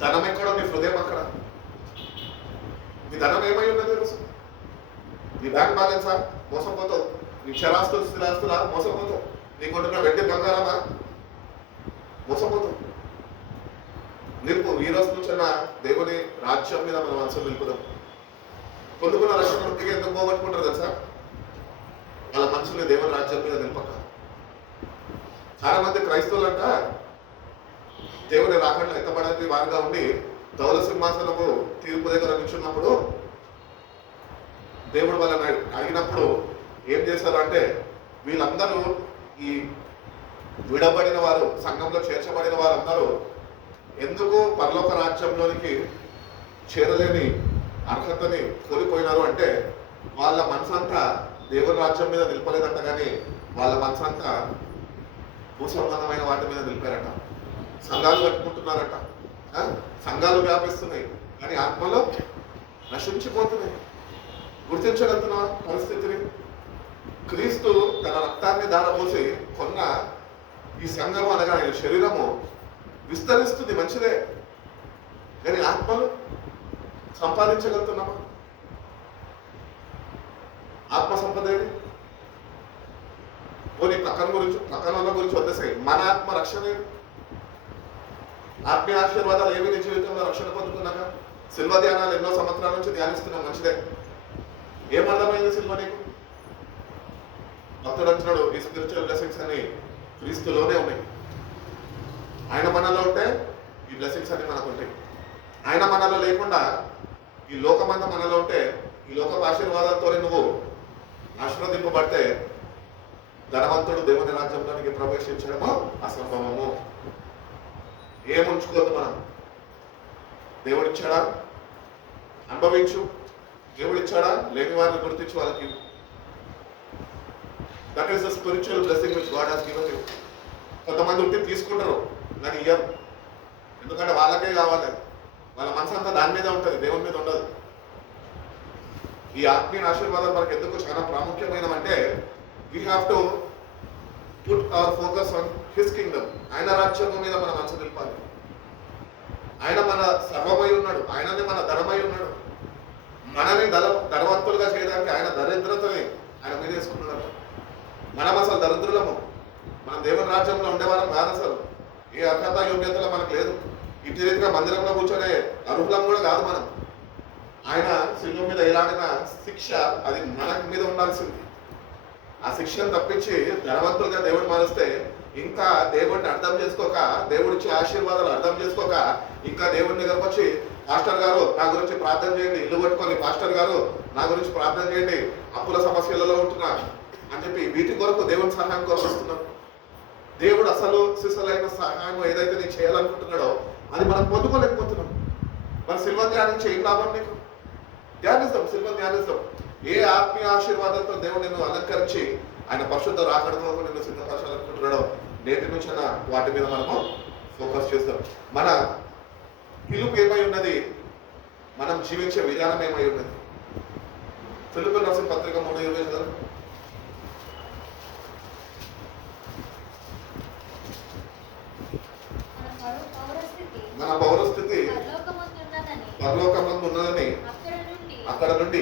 ధనం ఎక్కడో నీ హృదయం అక్కడ. నీ ధనం ఏమై ఉన్నది తెలుసు? నీ బ్యాంక్ బ్యాలెన్సా? మోసపోతావు. నీ చరాస్తులు స్థిరాస్తులా? మోసపోతావు. నీకుంటున్న వెండి బంగారమా? మోసపోతావు. నిలుపు. ఈ రోజు నుంచి దేవుని రాజ్యం మీద మన మనసులు నిలుపుదాం. పొందుకున్న రక్షణ వృత్తిగా ఎందుకు పోగొట్టుకుంటారు తెలుసా? వాళ్ళ మనసుని దేవుని రాజ్యం మీద నిలపక. చాలా మంది క్రైస్తవులంట దేవుని రాకడలో ఎత్తబడేది వారిగా ఉండి ధవల సింహాసనము తీర్పు దగ్గర నిల్చున్నప్పుడు దేవుడు వాళ్ళని అడిగినప్పుడు ఏం చేశారు అంటే, వీళ్ళందరూ ఈ విడబడిన వారు, సంఘంలో చేర్చబడిన వారందరూ ఎందుకు పరలోక రాజ్యంలోనికి చేరలేని అర్హతని కోల్పోయినారు అంటే, వాళ్ళ మనసంతా దేవుని రాజ్యం మీద నిలపలేదంట, కానీ వాళ్ళ మనసంతా భూసంబంధమైన వాటి మీద నిలిపారట. సంఘాలు కట్టుకుంటున్నారట, సంఘాలు వ్యాపిస్తున్నాయి, కానీ ఆత్మలో నశించిపోతున్నాయి. గుర్తించగలుగుతున్న పరిస్థితిని. క్రీస్తు తన రక్తాన్ని దారపోసి కొన్న ఈ సంఘము అనగా ఈ శరీరము విస్తరిస్తుంది, మంచిదే, కానీ ఆత్మలు సంపాదించగలుగుతున్నామా? ఆత్మ సంపద ఏది? పోనీ పక్కన వాళ్ళ గురించి వదిలేసాయి, మన ఆత్మ రక్షణ ఏది? ఆత్మీయ ఆశీర్వాదాలు ఏమి నీ జీవితంలో రక్షణ పొందుకున్నాక? శిల్వ ధ్యానాలు ఎన్నో సంవత్సరాల నుంచి ధ్యానిస్తున్నాం, మంచిదే. ఏమర్థమైంది శిల్వ నీకు? భక్తుడు అంటున్నాడు, ఈ స్పిరిచువల్ బ్లెస్సింగ్స్ అని క్రీస్తులోనే ఉన్నాయి. ఆయన మనలో ఉంటే ఈ బ్లెస్సింగ్స్ అన్ని మనకు ఉంటాయి. ఆయన మనలో లేకుండా ఈ లోకమంతా మనలో ఉంటే, ఈ లోక ఆశీర్వాదాలతోనే నువ్వు ఆశీర్వదింపబడితే ధనవంతుడు దేవుని రాజ్యంలోనికి ప్రవేశించడము అసంభవము. ఏముంచుకోవద్దు మనం. దేవుడిచ్చాడా అనుభవించు, దేవుడిచ్చాడా లేని వారిని గుర్తించి వాళ్ళకి. That is the spiritual blessing which God has given you. కొంతమంది ఉంటే తీసుకుంటారు కానీ ఇయ్యరు, ఎందుకంటే వాళ్ళకే కావాలి. వాళ్ళ మనసు అంతా దాని మీద ఉంటుంది, దేవుని మీద ఉండదు. ఈ ఆత్మీయ ఆశీర్వాదాలు మనకు ఎందుకు చాలా ప్రాముఖ్యమైనవంటే, we have to put our focus on his kingdom. ఆయన రాజ్యం మీద మన మనసు నిలపాలి. ఆయన మన సర్వమై ఉన్నాడు, ఆయననే మన ధనమై ఉన్నాడు. మనని ధనవంతులుగా చేయడానికి ఆయన దరిద్రతని ఆయన మీద వేసుకున్నాడు. మనం అసలు దరిద్రులము, మనం దేవుని రాజ్యంలో ఉండేవారం కాదు. అసలు ఏ అర్హత యోగ్యతలో మనకు లేదు. ఇంటి రీతిగా మందిరంలో కూర్చొనే అర్హులం కూడా కాదు మనం. ఆయన శిలువ మీద ఎలాడిన శిక్ష అది మన మీద ఉండాల్సింది. ఆ శిక్షను తప్పించి ధనవంతులుగా దేవుడు మారుస్తే ఇంకా దేవుడిని అర్థం చేసుకోక, దేవుడిచ్చే ఆశీర్వాదాలు అర్థం చేసుకోక, ఇంకా దేవుడి దగ్గరకు వచ్చి పాస్టర్ గారు నా గురించి ప్రార్థన చేయండి, ఇల్లు పట్టుకొని పాస్టర్ గారు నా గురించి ప్రార్థన చేయండి, అప్పుల సమస్యలలో ఉంటున్నా అని చెప్పి వీటి కొరకు దేవుని సహాయం కొరకు వస్తున్నాం. దేవుడు అసలు సిసలైన సహాయం ఏదైతే నీకు చేయాలనుకుంటున్నాడో అది మనం పొందుకోలేకపోతున్నాం. మన సిల్వ ధ్యానించే ఏం లాభం నీకు? ధ్యానిస్తాం, సిల్వ ధ్యానిస్తాం. ఏ ఆత్మీయ ఆశీర్వాదంతో దేవుడు నిన్ను అలంకరించి ఆయన పరిశుద్ధ రాకడతో నిన్ను సిద్ధపరచాలనుకుంటున్నాడో నేటి నుంచి వాటి మీద మనము ఫోకస్ చేస్తాం. మన పిలుపు ఏమై ఉన్నది, మనం జీవించే విధానం ఏమై ఉన్నది. ఫిలిప్పీయులకు రాసిన పత్రిక 3:20 కదా. మన పౌరస్థితి పరలోకమందు ఉన్నదని అక్కడ నుండి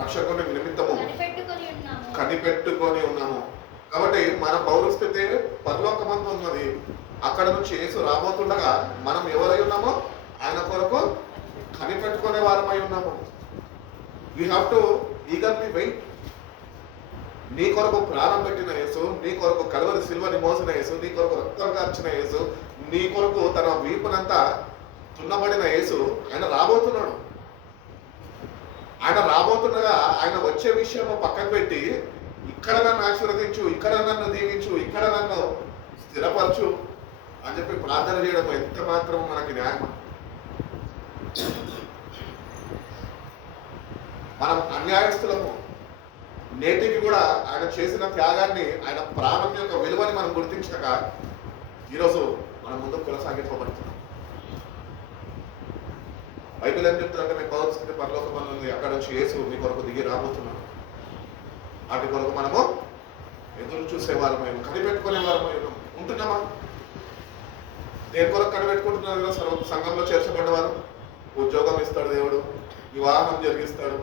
రక్షకుని నిమిత్తము కనిపెట్టుకొని ఉన్నాము. కాబట్టి మన పౌరస్థితి పరలోకమందు ఉన్నది. అక్కడ నుంచి యేసు రాబోతుండగా మనం ఎవరై ఉన్నామో ఆయన కొరకు కనిపెట్టుకునే వారమై ఉన్నాము. We have to eagerly wait. నీ కొరకు ప్రాణం పెట్టిన యేసు, నీ కొరకు కల్వరి సిల్వని మోసిన యేసు, నీ కొరకు రక్తం కార్చిన యేసు, నీ కొరకు తన వీపునంతా తున్నబడిన యేసు ఆయన రాబోతున్నాడు. ఆయన రాబోతుండగా ఆయన వచ్చే విషయము పక్కన పెట్టి ఇక్కడ నన్ను ఆశీర్వదించు, ఇక్కడ నన్ను దీవించు, ఇక్కడ నన్ను స్థిరపరచు అని చెప్పి ప్రార్థన చేయడం ఎంత మాత్రం మనకి న్యాయం? మనం అన్యాయస్తులము. నేటికి కూడా ఆయన చేసిన త్యాగాన్ని, ఆయన ప్రాణం యొక్క విలువని మనం గుర్తించక ఈరోజు మనం ముందుకు కొనసాగించబడుతున్నాం. బైబిల్ ఏం చెప్తుందంటే మీ పౌరస్థితి పరలోకం ఉంది, అక్కడ నుంచి యేసు మీ కొరకు దిగి రాబోతున్నాం. వాటి కొరకు మనము ఎదురు చూసే వారమై కనిపెట్టుకునే వారమై ఉంటున్నామా? దేని కొరకు కనిపెట్టుకుంటున్నారు కదా? సంఘంలో చేర్చబడ్డవారు ఉద్యోగం ఇస్తాడు దేవుడు, వివాహం జరిగిస్తాడు.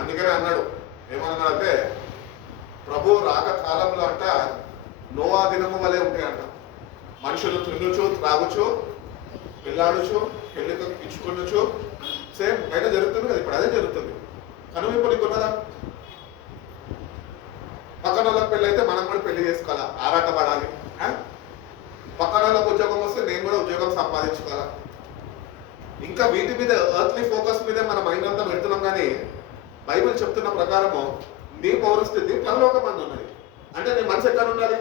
అందుకనే అన్నాడు, ఏమన్నాడంటే ప్రభు రాక కాలంలో అంట నోవా దినము వలె ఉంటాయంట. మనుషులు తినుచు త్రాగుచు పెళ్ళాడుచు పెళ్లికి ఇచ్చుకొనొచ్చు. సేమ్ బయట జరుగుతుంది కదా, ఇప్పుడు అదే జరుగుతుంది. కనువిప్పు నీకున్నదా? పక్కన వాళ్ళకి పెళ్ళి అయితే మనం కూడా పెళ్లి చేసుకోవాలా, ఆరాట పడాలి. పక్కన వాళ్ళకి ఉద్యోగం వస్తే నేను కూడా ఉద్యోగం సంపాదించుకోవాలా. ఇంకా వీటి మీద ఎర్త్లీ ఫోకస్ మీదే మన మైండ్ అంతా పెడుతున్నాం. కానీ బైబిల్ చెప్తున్న ప్రకారము నీ పౌరస్థితి పరలోకమందు ఉన్నది. అంటే నీ మనసు ఎక్కడ ఉండాలి?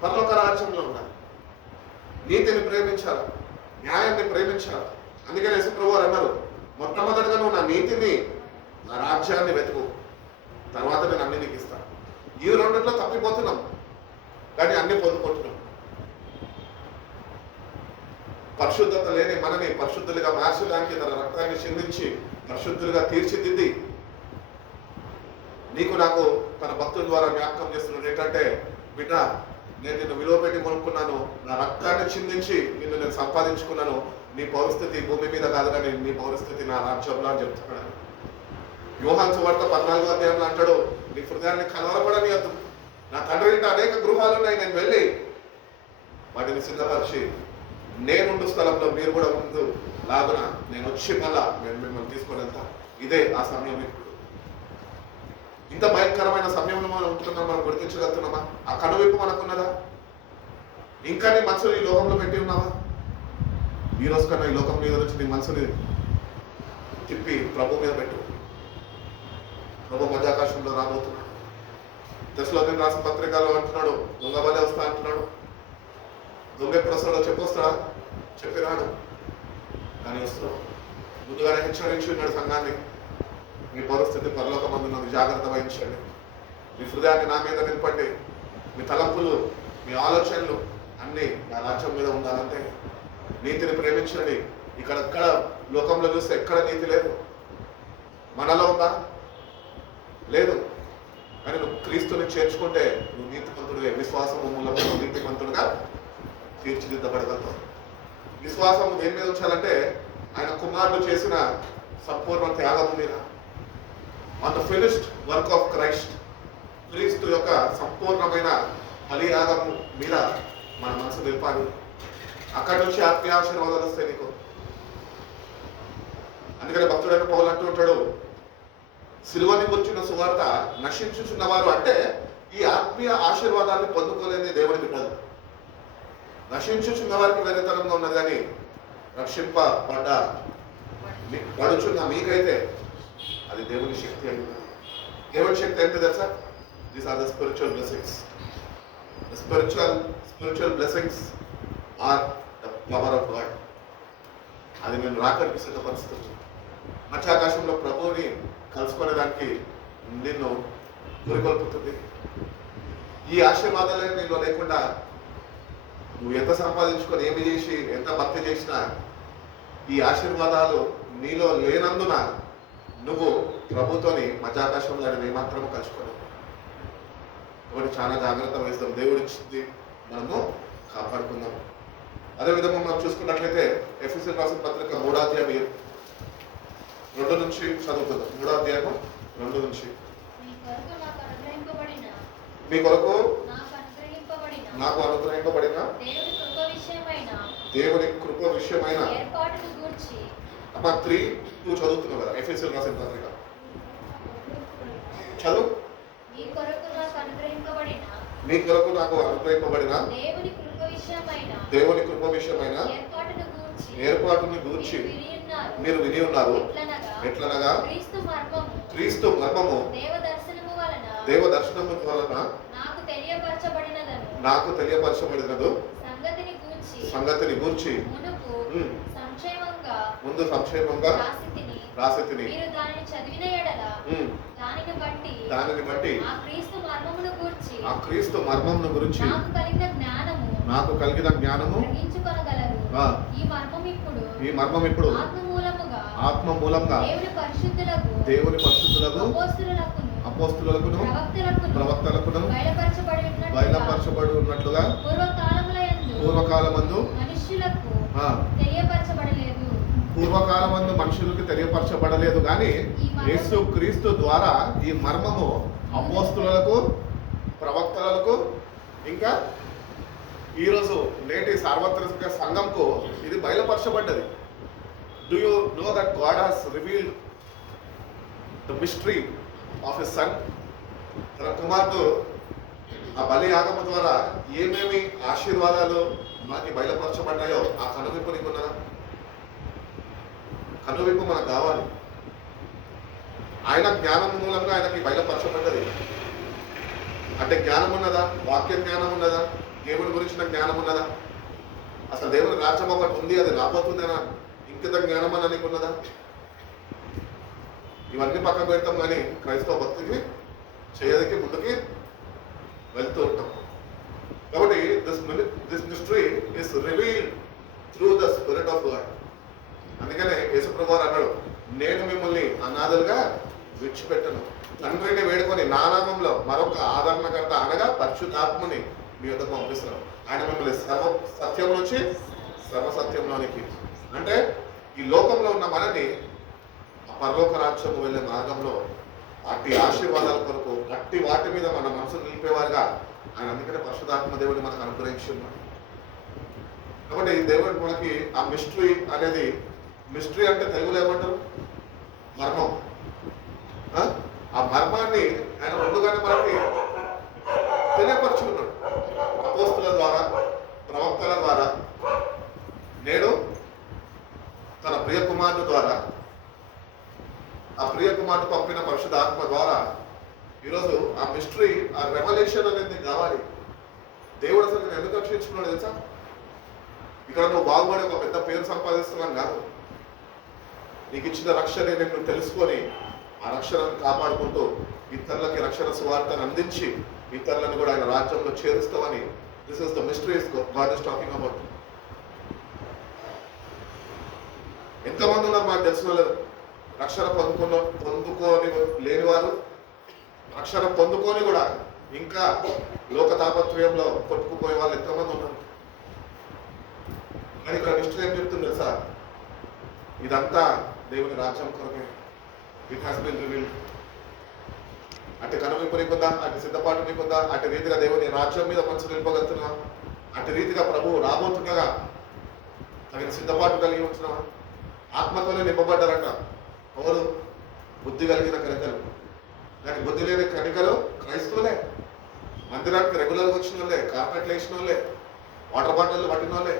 పరలోక రాజ్యంలో ఉండాలి. నీతిని ప్రేమించాలి, న్యాయాన్ని ప్రేమించాలి. అందుకని యేసుప్రభువు అన్నారు, మొట్టమొదటిగా నువ్వు నా నీతిని, నా రాజ్యాన్ని వెతుకు, తర్వాత నేను అన్ని నీకు ఇస్తాను. ఈ రెండిట్లో తప్పిపోతున్నాం, కానీ అన్ని పొందుకుంటున్నాం. పరిశుద్ధత లేని మనని పరిశుద్ధులుగా మార్చడానికి తన రక్తాన్ని చిందించి పరిశుద్ధులుగా తీర్చిదిద్ది నీకు నాకు తన భక్తుల ద్వారా జ్ఞాపకం చేస్తున్నాడు. ఏంటంటే, బిడ్డ నేను నిన్ను విలువ పెట్టి కొనుక్కున్నాను, నా రక్తాన్ని చిందించి నిన్ను నేను సంపాదించుకున్నాను. నీ పౌరస్థితి భూమి మీద కాదు, కానీ నీ పౌరస్థితి నా రాజ్యంలో అని చెప్తున్నాడు. యోహాను సువార్త 14వ అధ్యాయంలో అంటాడు, నీ హృదయాన్ని కలవరపడనియద్దు. నా తండ్రి ఇంట అనేక గృహాలు ఉన్నాయి, నేను వెళ్ళి వాటిని సిద్ధపరిచి నేనుండు స్థలంలో మీరు కూడా ముందు లాగున నేను వచ్చి మళ్ళా నేను మిమ్మల్ని తీసుకొని వెళ్తా. ఇదే ఆ సమయం. ఇప్పుడు ఇంత భయంకరమైన సమయంలో మనం ఉంటున్నాం, మనం గుర్తించగలుగుతున్నామా? ఆ కనువిప్పు మనకున్నదా? ఇంకా నీ మనసుని ఈ లోకంలో పెట్టి ఉన్నావా? ఈ రోజు కన్నా ఈ లోకం మీద నుంచి నీ మనసుని తిప్పి ప్రభు మీద పెట్టు. ప్రభు మధ్యాకాశంలో రాబోతున్నాడు. తెస్సలోనికీయులకు రాసిన పత్రికలో అంటున్నాడు, దొంగ వలె వస్తా అంటున్నాడు. దొంగ ఎప్పుడు వస్తాడో చెప్పొస్తాడా? చెప్పినాడు, కానీ వస్తున్నాడు. ముందుగానే హెచ్చరించి ఉన్నాడు సంఘాన్ని, మీ పరిస్థితి పరలోకమందున్నది, జాగ్రత్త వహించండి. మీ హృదయాన్ని నా మీద నింపండి. మీ తలంపులు, మీ ఆలోచనలు అన్నీ నా రాజ్యం మీద ఉండాలంటే నీతిని ప్రేమించండి. ఇక్కడెక్కడ లోకంలో చూస్తే ఎక్కడ నీతి లేదు. మనలో ఉందా? లేదు. కానీ నువ్వు క్రీస్తుని చేర్చుకుంటే నువ్వు నీతిమంతుడిగా, విశ్వాసము మూలంగా నీతిమంతుడుగా తీర్చిదిద్దబడగలుగుతావు. విశ్వాసము దేని మీద ఉంచాలంటే ఆయన కుమారుడు చేసిన సంపూర్ణ త్యాగం మీద, on the finished work of Christ. క్రీస్తు యొక్క సంపూర్ణమైన బలియాగము మీద మన మనసు నిలిపాలి. అక్కడి నుంచి ఆత్మీయ ఆశీర్వాదాలు వస్తాయి నీకు. అందుకని భక్తుడైన పౌలు అంటూ ఉంటాడు, సిలువని గురించిన సువార్త నశించుచున్నవారు అంటే ఈ ఆత్మీయ ఆశీర్వాదాన్ని పొందుకోలేని దేవుడి బిడ్డలు. నశించుచున్న వారికి వేరేతనంగా ఉన్నది, కానీ పడుచున్న మీకైతే అది దేవుని శక్తి అయింది. దేవుని శక్తి అంటే తెలుసా? These are the spiritual blessings. The spiritual blessings are the power of God. అది మేము రాకడికి సిద్ధపరుస్తుంది. మధ్యాకాశంలో ప్రభువుని కలుసుకునేదానికి నిన్ను గురికొల్పుతుంది. ఈ ఆశీర్వాదాలే నీలో లేకుండా నువ్వు ఎంత సంపాదించుకొని ఏమి చేసి ఎంత భక్తి చేసినా ఈ ఆశీర్వాదాలు నీలో లేనందున నువ్వు ప్రభుతోని మధ్యాకాశంలో ఏమాత్రము కలుసుకోలేవు. కాబట్టి చాలా జాగ్రత్త వహిస్తాం. దేవుడిచ్చింది మనము కాపాడుకుందాం. అదేవిధంగా మనం చూసుకున్నట్లయితే ఎఫెసీయులకు రాసిన పత్రిక 3వ అధ్యాయం 2 నుంచి చదువుకుందాం. 3వ అధ్యాయం 2 నుంచి. మీ కొరకు నాకు అనుగ్రహింపబడిన దేవుని కృప విషయమైన అమ్మ 3:2 చదువుతున్నావు కదా, ఎఫెసీయులకు రాసిన పత్రిక చదువు. మీ కొరకు నాకు అనుగ్రహింపబడిన దేవుని కృప విషయమైన ఏర్పాటుని గూర్చి మీరు విని ఉన్నారు. ఎట్లనగా క్రీస్తు మర్మము దేవ దర్శనము వలన నాకు తెలియపరచబడినదు సంగతిని గూర్చి ముందు సంక్షేమంగా రాసితిని. దానిని బట్టి ఆ క్రీస్తు మర్మమును గురించి నాకు కలిగిన జ్ఞానము ఈ మర్మం ఇప్పుడు ఆత్మ మూలంగా దేవుని పరిశుద్ధులకు అపోస్తులకును ప్రవక్తలకును బయలుపరచబడి ఉన్నట్లుగా పూర్వకాలమందు మనుషులకు తెలియపరచబడలేదు, కానీ యేసు క్రీస్తు ద్వారా ఈ మర్మము అపోస్తులకు ప్రవక్తలకు ఇంకా ఈరోజు నేటి సార్వత్రిక సంఘంకు ఇది బయలుపరచబడ్డది. Do you know that God has revealed the mystery of his son? తన కుమారుడు ఆ బలి యాగము ద్వారా ఏమేమి ఆశీర్వాదాలు మనకి బయలుపరచబడ్డాయో ఆ కనువిప్పు నీకున్నదా? కనువిప్పు మనకు కావాలి. ఆయన జ్ఞానం మూలంగా ఆయనకి బయలుపరచబడ్డది. అంటే జ్ఞానం ఉన్నదా? వాక్య జ్ఞానం ఉన్నదా? దేవుని గురించిన జ్ఞానం ఉన్నదా? అసలు దేవుని రాజ్యం ఒకటి ఉంది, అది రాబోతుందేనా? ఇంకిత జ్ఞానం అని నీకు ఉన్నదా? ఇవన్నీ పక్కకు పెడతాం, కానీ క్రైస్తవ భక్తికి చేయడానికి ముందుకి వెళ్తూ ఉంటాం. కాబట్టి this mystery is revealed through the spirit of God. అందుకనే యేసుప్రభువు అన్నాడు, నేను మిమ్మల్ని అనాథలుగా విడిచిపెట్టను. తండ్రిని వేడుకొని నా నామంలో మరొక ఆదరణకర్త అనగా పరిశుద్ధాత్మని మీ వద్దకు పంపిస్తున్నాను. ఆయన మిమ్మల్ని సత్యం నుంచి సర్వసత్యంలోనికి, అంటే ఈ లోకంలో ఉన్న మనని పరలోక రాజ్యము వెళ్ళే మార్గంలో అట్టి ఆశీర్వాదాల కొరకు అట్టి వాటి మీద మన మనసును నిలిపేవారుగా ఆయన అందుకనే పరిశుద్ధాత్మ దేవుడిని మనకు అనుగ్రహించున్నాడు. కాబట్టి దేవుడు మనకి ఆ మిస్టరీ అనేది, మిస్టరీ అంటే తెలుగులో ఏమంటారు? మర్మం. ఆ మర్మాన్ని ఆయన ముందుగానే మనకి తెలియపరుచుకున్నాడు. అపోస్తుల ద్వారా, ప్రవక్తల ద్వారా, నేడు తన ప్రియ కుమారుడు ద్వారా, ఆ ప్రియ కుమారుడు పంపిన పరిశుద్ధ ఆత్మ ద్వారా ఈరోజు ఆ మిస్టరీ, ఆ రెవల్యూషన్ అనేది కావాలి. దేవుడు అసలు నేను ఎందుకు రక్షించుకున్నాడు తెలుసా? ఇక్కడ నువ్వు బాగుపడి ఒక పెద్ద పేరు సంపాదిస్తున్నాను కాదు. నీకు ఇచ్చిన రక్షణ నేను తెలుసుకొని ఆ రక్షణను కాపాడుకుంటూ ఇతరులకి రక్షణ సువార్తను అందించి ఇతరులను కూడా ఆయన రాజ్యంలో చేరుస్తామని. This is the mystery God is talking about. ఎంతమంది ఉన్నారు మాకు తెలిసిన వాళ్ళు రక్షణ పొందుకొని లేని వారు, రక్షణ పొందుకొని కూడా ఇంకా లోక తాపత్రయంలో కొట్టుకుపోయే వాళ్ళు ఎంతమంది ఉన్నారు. కానీ ఇక్కడ మిస్టరీ ఏం చెప్తుంది తెలుసా? ఇదంతా దేవుని రాజ్యం కొరకే. It has been revealed. అటు కనువిప్పు నీకుందా, అటు సిద్ధపాటు నీకుందా, అటు రీతిగా దేవుని రాజ్యం మీద మనసు నిలుపగలుగుతున్నా, అటు రీతిగా ప్రభువు రాబోతుండగా తగిన సిద్ధపాటు కలిగి ఉంటున్నావా? ఆత్మతోనే నింపబడ్డారంట ఎవరు? బుద్ధి కలిగిన కనికలు. కానీ బుద్ధి లేని కనికలు క్రైస్తవులే, మందిరానికి రెగ్యులర్గా వచ్చిన వాళ్ళే, కార్పెట్లు వేసిన వాళ్ళే, వాటర్ బాటిల్ పట్టిన వాళ్ళే,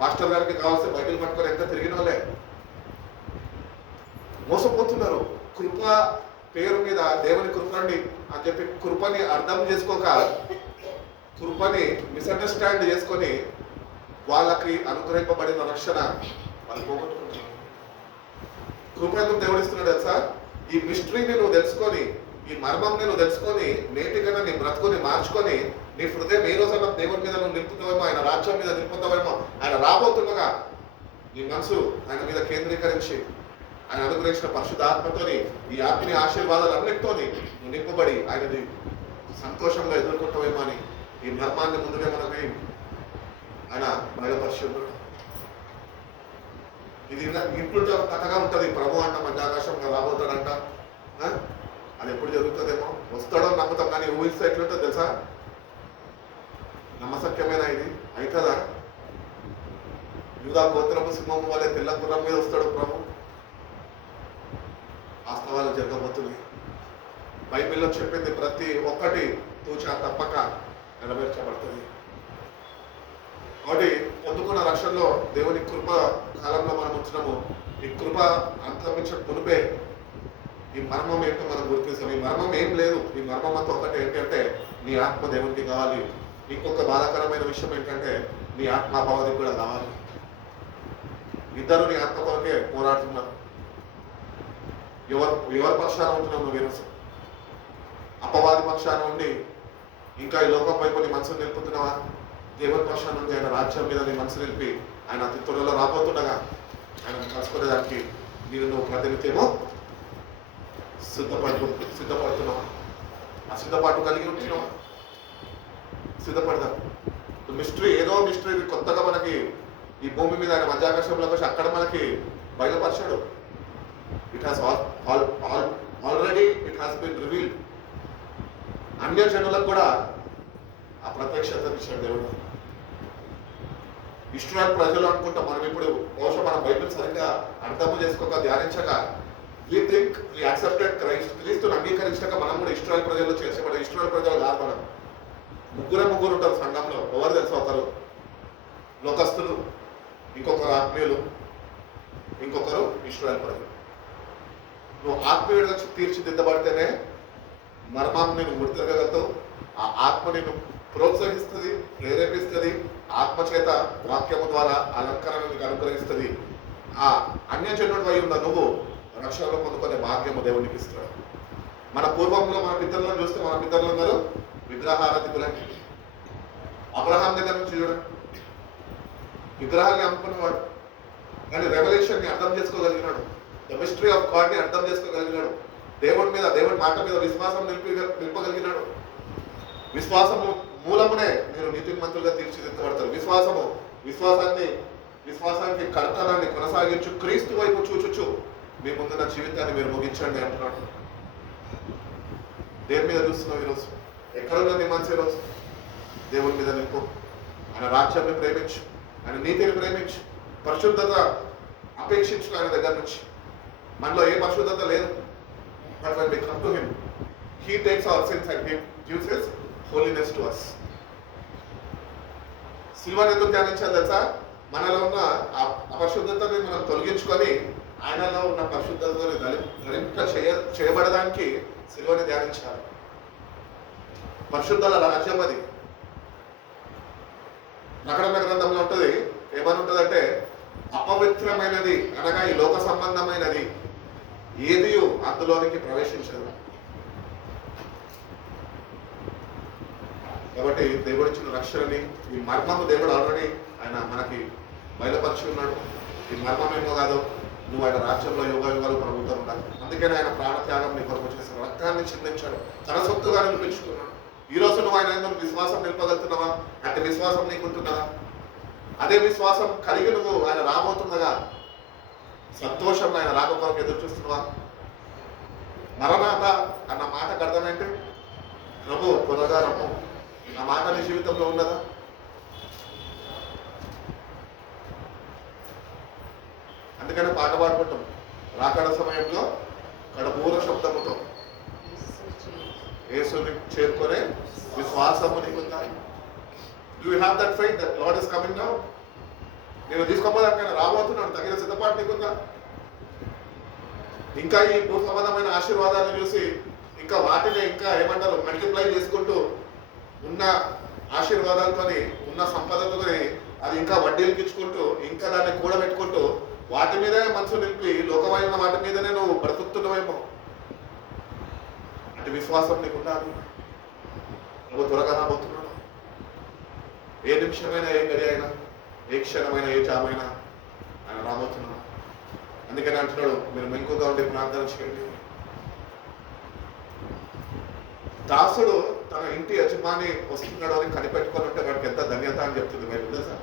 పాస్టర్ గారికి కావాల్సిన బైబిల్ పట్టుకొని ఎంత తిరిగిన వాళ్ళే మోసపోతున్నారు. కృప పేరు మీద దేవుని కృపండి అని చెప్పి కృపని అర్థం చేసుకోక, కృపని మిస్అండర్స్టాండ్ చేసుకొని వాళ్ళకి అనుగ్రహింపబడిన రక్షణ వాళ్ళు పోగొట్టుకుంటున్నారు. కృప ఎందుకు దేవుడిస్తున్నాడు తెలుసా? ఈ మిస్టరీని నువ్వు తెలుసుకొని, ఈ మర్మంని నువ్వు తెలుసుకొని, నేటికన్నా నీ బ్రతుకుని మార్చుకొని, నీ హృదయం ఏ రోజైనా దేవుని మీద నువ్వు నింపుతావేమో, ఆయన రాజ్యం మీద నింపుతావేమో, ఆయన రాబోతుండగా నీ మనసు ఆయన మీద కేంద్రీకరించి ఆయన అనుగ్రహించిన పరిశుద్ధాత్మతోని, ఈ ఆత్మీయ ఆశీర్వాదాలన్నిటితోని నువ్వు నింపబడి ఆయనది సంతోషంగా ఎదుర్కొంటావేమో అని ఈ మర్మాన్ని ముందుగా మనమే ఆయన బయలుపరిచున్నాడు. ఇది ఇంట్లో కథగా ఉంటుంది. ప్రభు అంట మధ్యాకాశంగా రాబోతాడంట. అది ఎప్పుడు జరుగుతుందేమో, వస్తాడో నమ్ముతాం, కానీ ఊహిస్తే ఎట్లుంటుంది తెలుసా? నమ్మసక్యమైన ఇది అవుతుందా? యూదా గోత్రపు సింహం వల్లే తెల్ల గుర్రం మీద వస్తాడు ప్రభు. వాస్తవాలు జరగబోతున్నాయి. బైబిల్లో చెప్పింది ప్రతి ఒక్కటి తూచా తప్పక నెరవేర్చబడుతుంది. కాబట్టి పొందుకున్న రక్షణలో దేవుని కృప కాలంలో మనం ఉంటున్నాము. ఈ కృప అంతమించక మునిపే ఈ మర్మం ఏంటో మనం గుర్తిస్తాం. ఈ మర్మం ఏం లేదు. ఈ మర్మం అంతా ఒకటి ఏంటంటే నీ ఆత్మ దేవునికి కావాలి. ఇంకొక బాధాకరమైన విషయం ఏంటంటే నీ ఆత్మాభావానికి కూడా కావాలి. ఇద్దరు నీ ఆత్మ కొరకే పోరాడుతున్నారు. ఎవరి పక్షాన ఉంటున్నావు నువ్వు? ఈరోజు అపవాది పక్షాన ఉండి ఇంకా ఈ లోకం వైపు నీ మనసును నిలుపుతున్నావా? దేవుని పక్షాన నుండి ఆయన రాజ్యం మీద నీ మనసు నిలిపి ఆయన అతి త్వరలో రాబోతుండగా ఆయన కలుసుకునేదానికి నువ్వు ప్రతినిత్యమో సిద్ధపడుతున్నావా? ఆ సిద్ధపాటు కలిగి ఉంటున్నావా? సిద్ధపడదా? మిస్టరీ ఏదో మిస్టరీ కొత్తగా మనకి ఈ భూమి మీద ఆయన మధ్యాకాశంలోకి వచ్చి అక్కడ మనకి బయలుపరిచాడు. It has already it has been revealed. అన్య జనులకు కూడా ఆ ప్రత్యక్షత ఇచ్చాడు దేవుడు. ఇస్రాయేల్ ప్రజలు అనుకుంటాం మనం. ఇప్పుడు బహుశా మన బైబిల్ సరిగ్గా అర్థము చేసుకోక, ధ్యానించక, we think we accepted Christ. క్రీస్తుని అంగీకరించక మనం కూడా ఇస్రాయేల్ ప్రజల్లో చేసేవాడు. ఇస్రాయేల్ ప్రజలు కాదు మనం. ముగ్గురు ఉంటారు సంఘంలో. ఎవరు తెలుసు? ఒకరు లోకస్తులు, ఇంకొకరు ఆత్మీయులు, ఇంకొకరు ఇస్రాయేల్ ప్రజలు. నువ్వు ఆత్మీయుడిగా తీర్చిదిద్దబడితేనే మర్మాన్ని నువ్వు గుర్తిరగలుగుతావు. ఆ ఆత్మ నిన్ను ప్రోత్సహిస్తుంది, ప్రేరేపిస్తుంది. ఆత్మచేత వాక్యము ద్వారా అలంకరణ నీకు అనుగ్రహిస్తుంది. ఆ అన్యజనుడు అయి ఉన్న నువ్వు రక్షణలో పొందుకునే భాగ్యము దేవునికి ఇస్తాడు. మన పూర్వంలో మన పితరులను చూస్తే మన పితరులందరూ విగ్రహారాధికులని. అబ్రహాం దగ్గర నుంచి చూడండి, విగ్రహాన్ని అమ్ముకునేవాడు, కానీ రెవల్యూషన్ని అర్థం చేసుకోగలిగినాడు. ద మిస్టరీ ఆఫ్ గాడ్ ని అర్థం చేసుకోగలిగినాడు. దేవుడి మీద, దేవుడి మాట మీద విశ్వాసం నింపగలిగినాడు. విశ్వాసము మూలమునే మీరు నీతిమంతులుగా తీర్చిదిద్దబడతారు. విశ్వాసానికి కర్తనాన్ని కొనసాగించు, క్రీస్తు వైపు చూచుచు మీ ముందున్న జీవితాన్ని మీరు ముగించండి అంటున్నాడు. దేని మీద చూస్తున్నావు ఈరోజు? ఎక్కడున్న నీ మనసు ఈరోజు? దేవుని మీద నింపు. ఆయన రాజ్యాన్ని ప్రేమించు, ఆయన నీతిని ప్రేమించు, పరిశుద్ధత అపేక్షించు ఆయన దగ్గర నుంచి. మనలో ఏ పరిశుద్ధత లేదు. But when we come to him, he takes our sins and he gives his holiness to us. సిల్వను ఎందుకు ధ్యానించాలి తెలుసా? మనలో ఉన్న అపరిశుద్ధతని మనం తొలగించుకొని ఆయనలో ఉన్న పరిశుద్ధతని ధరింప చేయబడడానికి సిల్వని ధ్యానించాలి. పరిశుద్ధల రాజ్యం అది. ప్రకటన గ్రంథంలో ఉంటుంది. ఏమని ఉంటుందంటే, అపవిత్రమైనది అనగా ఈ లోక సంబంధమైనది ఏది అందులోనికి ప్రవేశించదు. కాబట్టి దేవుడిచ్చిన రక్షణని, ఈ మర్మము దేవుడు ఆల్రెడీ ఆయన మనకి బయలుపరిచి ఉన్నాడు. ఈ మర్మం ఏమో కాదు, నువ్వు ఆయన రాజ్యంలో యుగాలు ప్రభుత్వం ఉండాలి. అందుకని ఆయన ప్రాణత్యాగం నీ కొరకు చేసిన రక్తాన్ని చిందించాడు, తన సొత్తుగా నిలిపించుకున్నాడు. ఈ రోజు నువ్వు ఆయన విశ్వాసం నిలపగలుగుతున్నావా? అంటే విశ్వాసం నీకుంటున్నదా? అదే విశ్వాసం కలిగి నువ్వు ఆయన రాబోతుండగా సంతోషం ఆయన రాక కొరకు ఎదురు చూస్తున్నావా? మరణాత అన్న మాట నాకు అర్థమైంటే ప్రభు త్వరగా రమ్ము. నా మాట నీ జీవితంలో ఉన్నదా? అందుకనే పాట పాడుకుంటాం, రాకడ సమయంలో కడపూర శబ్దముతో యేసుని చేరుకునే విశ్వాసము నీకుందా? Do you have that faith that lord is coming now? నేను తీసుకోపోదానికైనా రాబోతున్నాను, తగిన సిద్ధపాటు నీకుందా? ఇంకా ఈ భూ సంబంధమైన ఆశీర్వాదాలను చూసి ఇంకా వాటిని ఇంకా ఏమంటారు మల్టిప్లై చేసుకుంటూ ఉన్న ఆశీర్వాదాలతోని ఉన్న సంపదతోని అది ఇంకా వడ్డీలకు ఇచ్చుకుంటూ ఇంకా దాన్ని కూడబెట్టుకుంటూ వాటి మీదే మనసు నిలిపి లోకమైన వాటి మీదనే నువ్వు బ్రతుకుతున్నావేమో. అంటే విశ్వాసం నీకున్నాను. నువ్వు త్వరగా రాబోతున్నాడు. ఏ నిమిషమైనా, ఏ గడి అయినా, ఏ క్షణమైనా, ఏ జామైనా ఆయన రాబోతున్నాడు. అందుకని అంటున్నాడు, మీరు మెలకుగా ఉండి ప్రార్థన చేయండి. దాసుడు తన ఇంటి యజమాని వస్తున్నాడు అని కనిపెట్టుకొని ఉంటే వాడికి ఎంత ధన్యత అని చెప్తుంది బైబిల్ తెలుసా?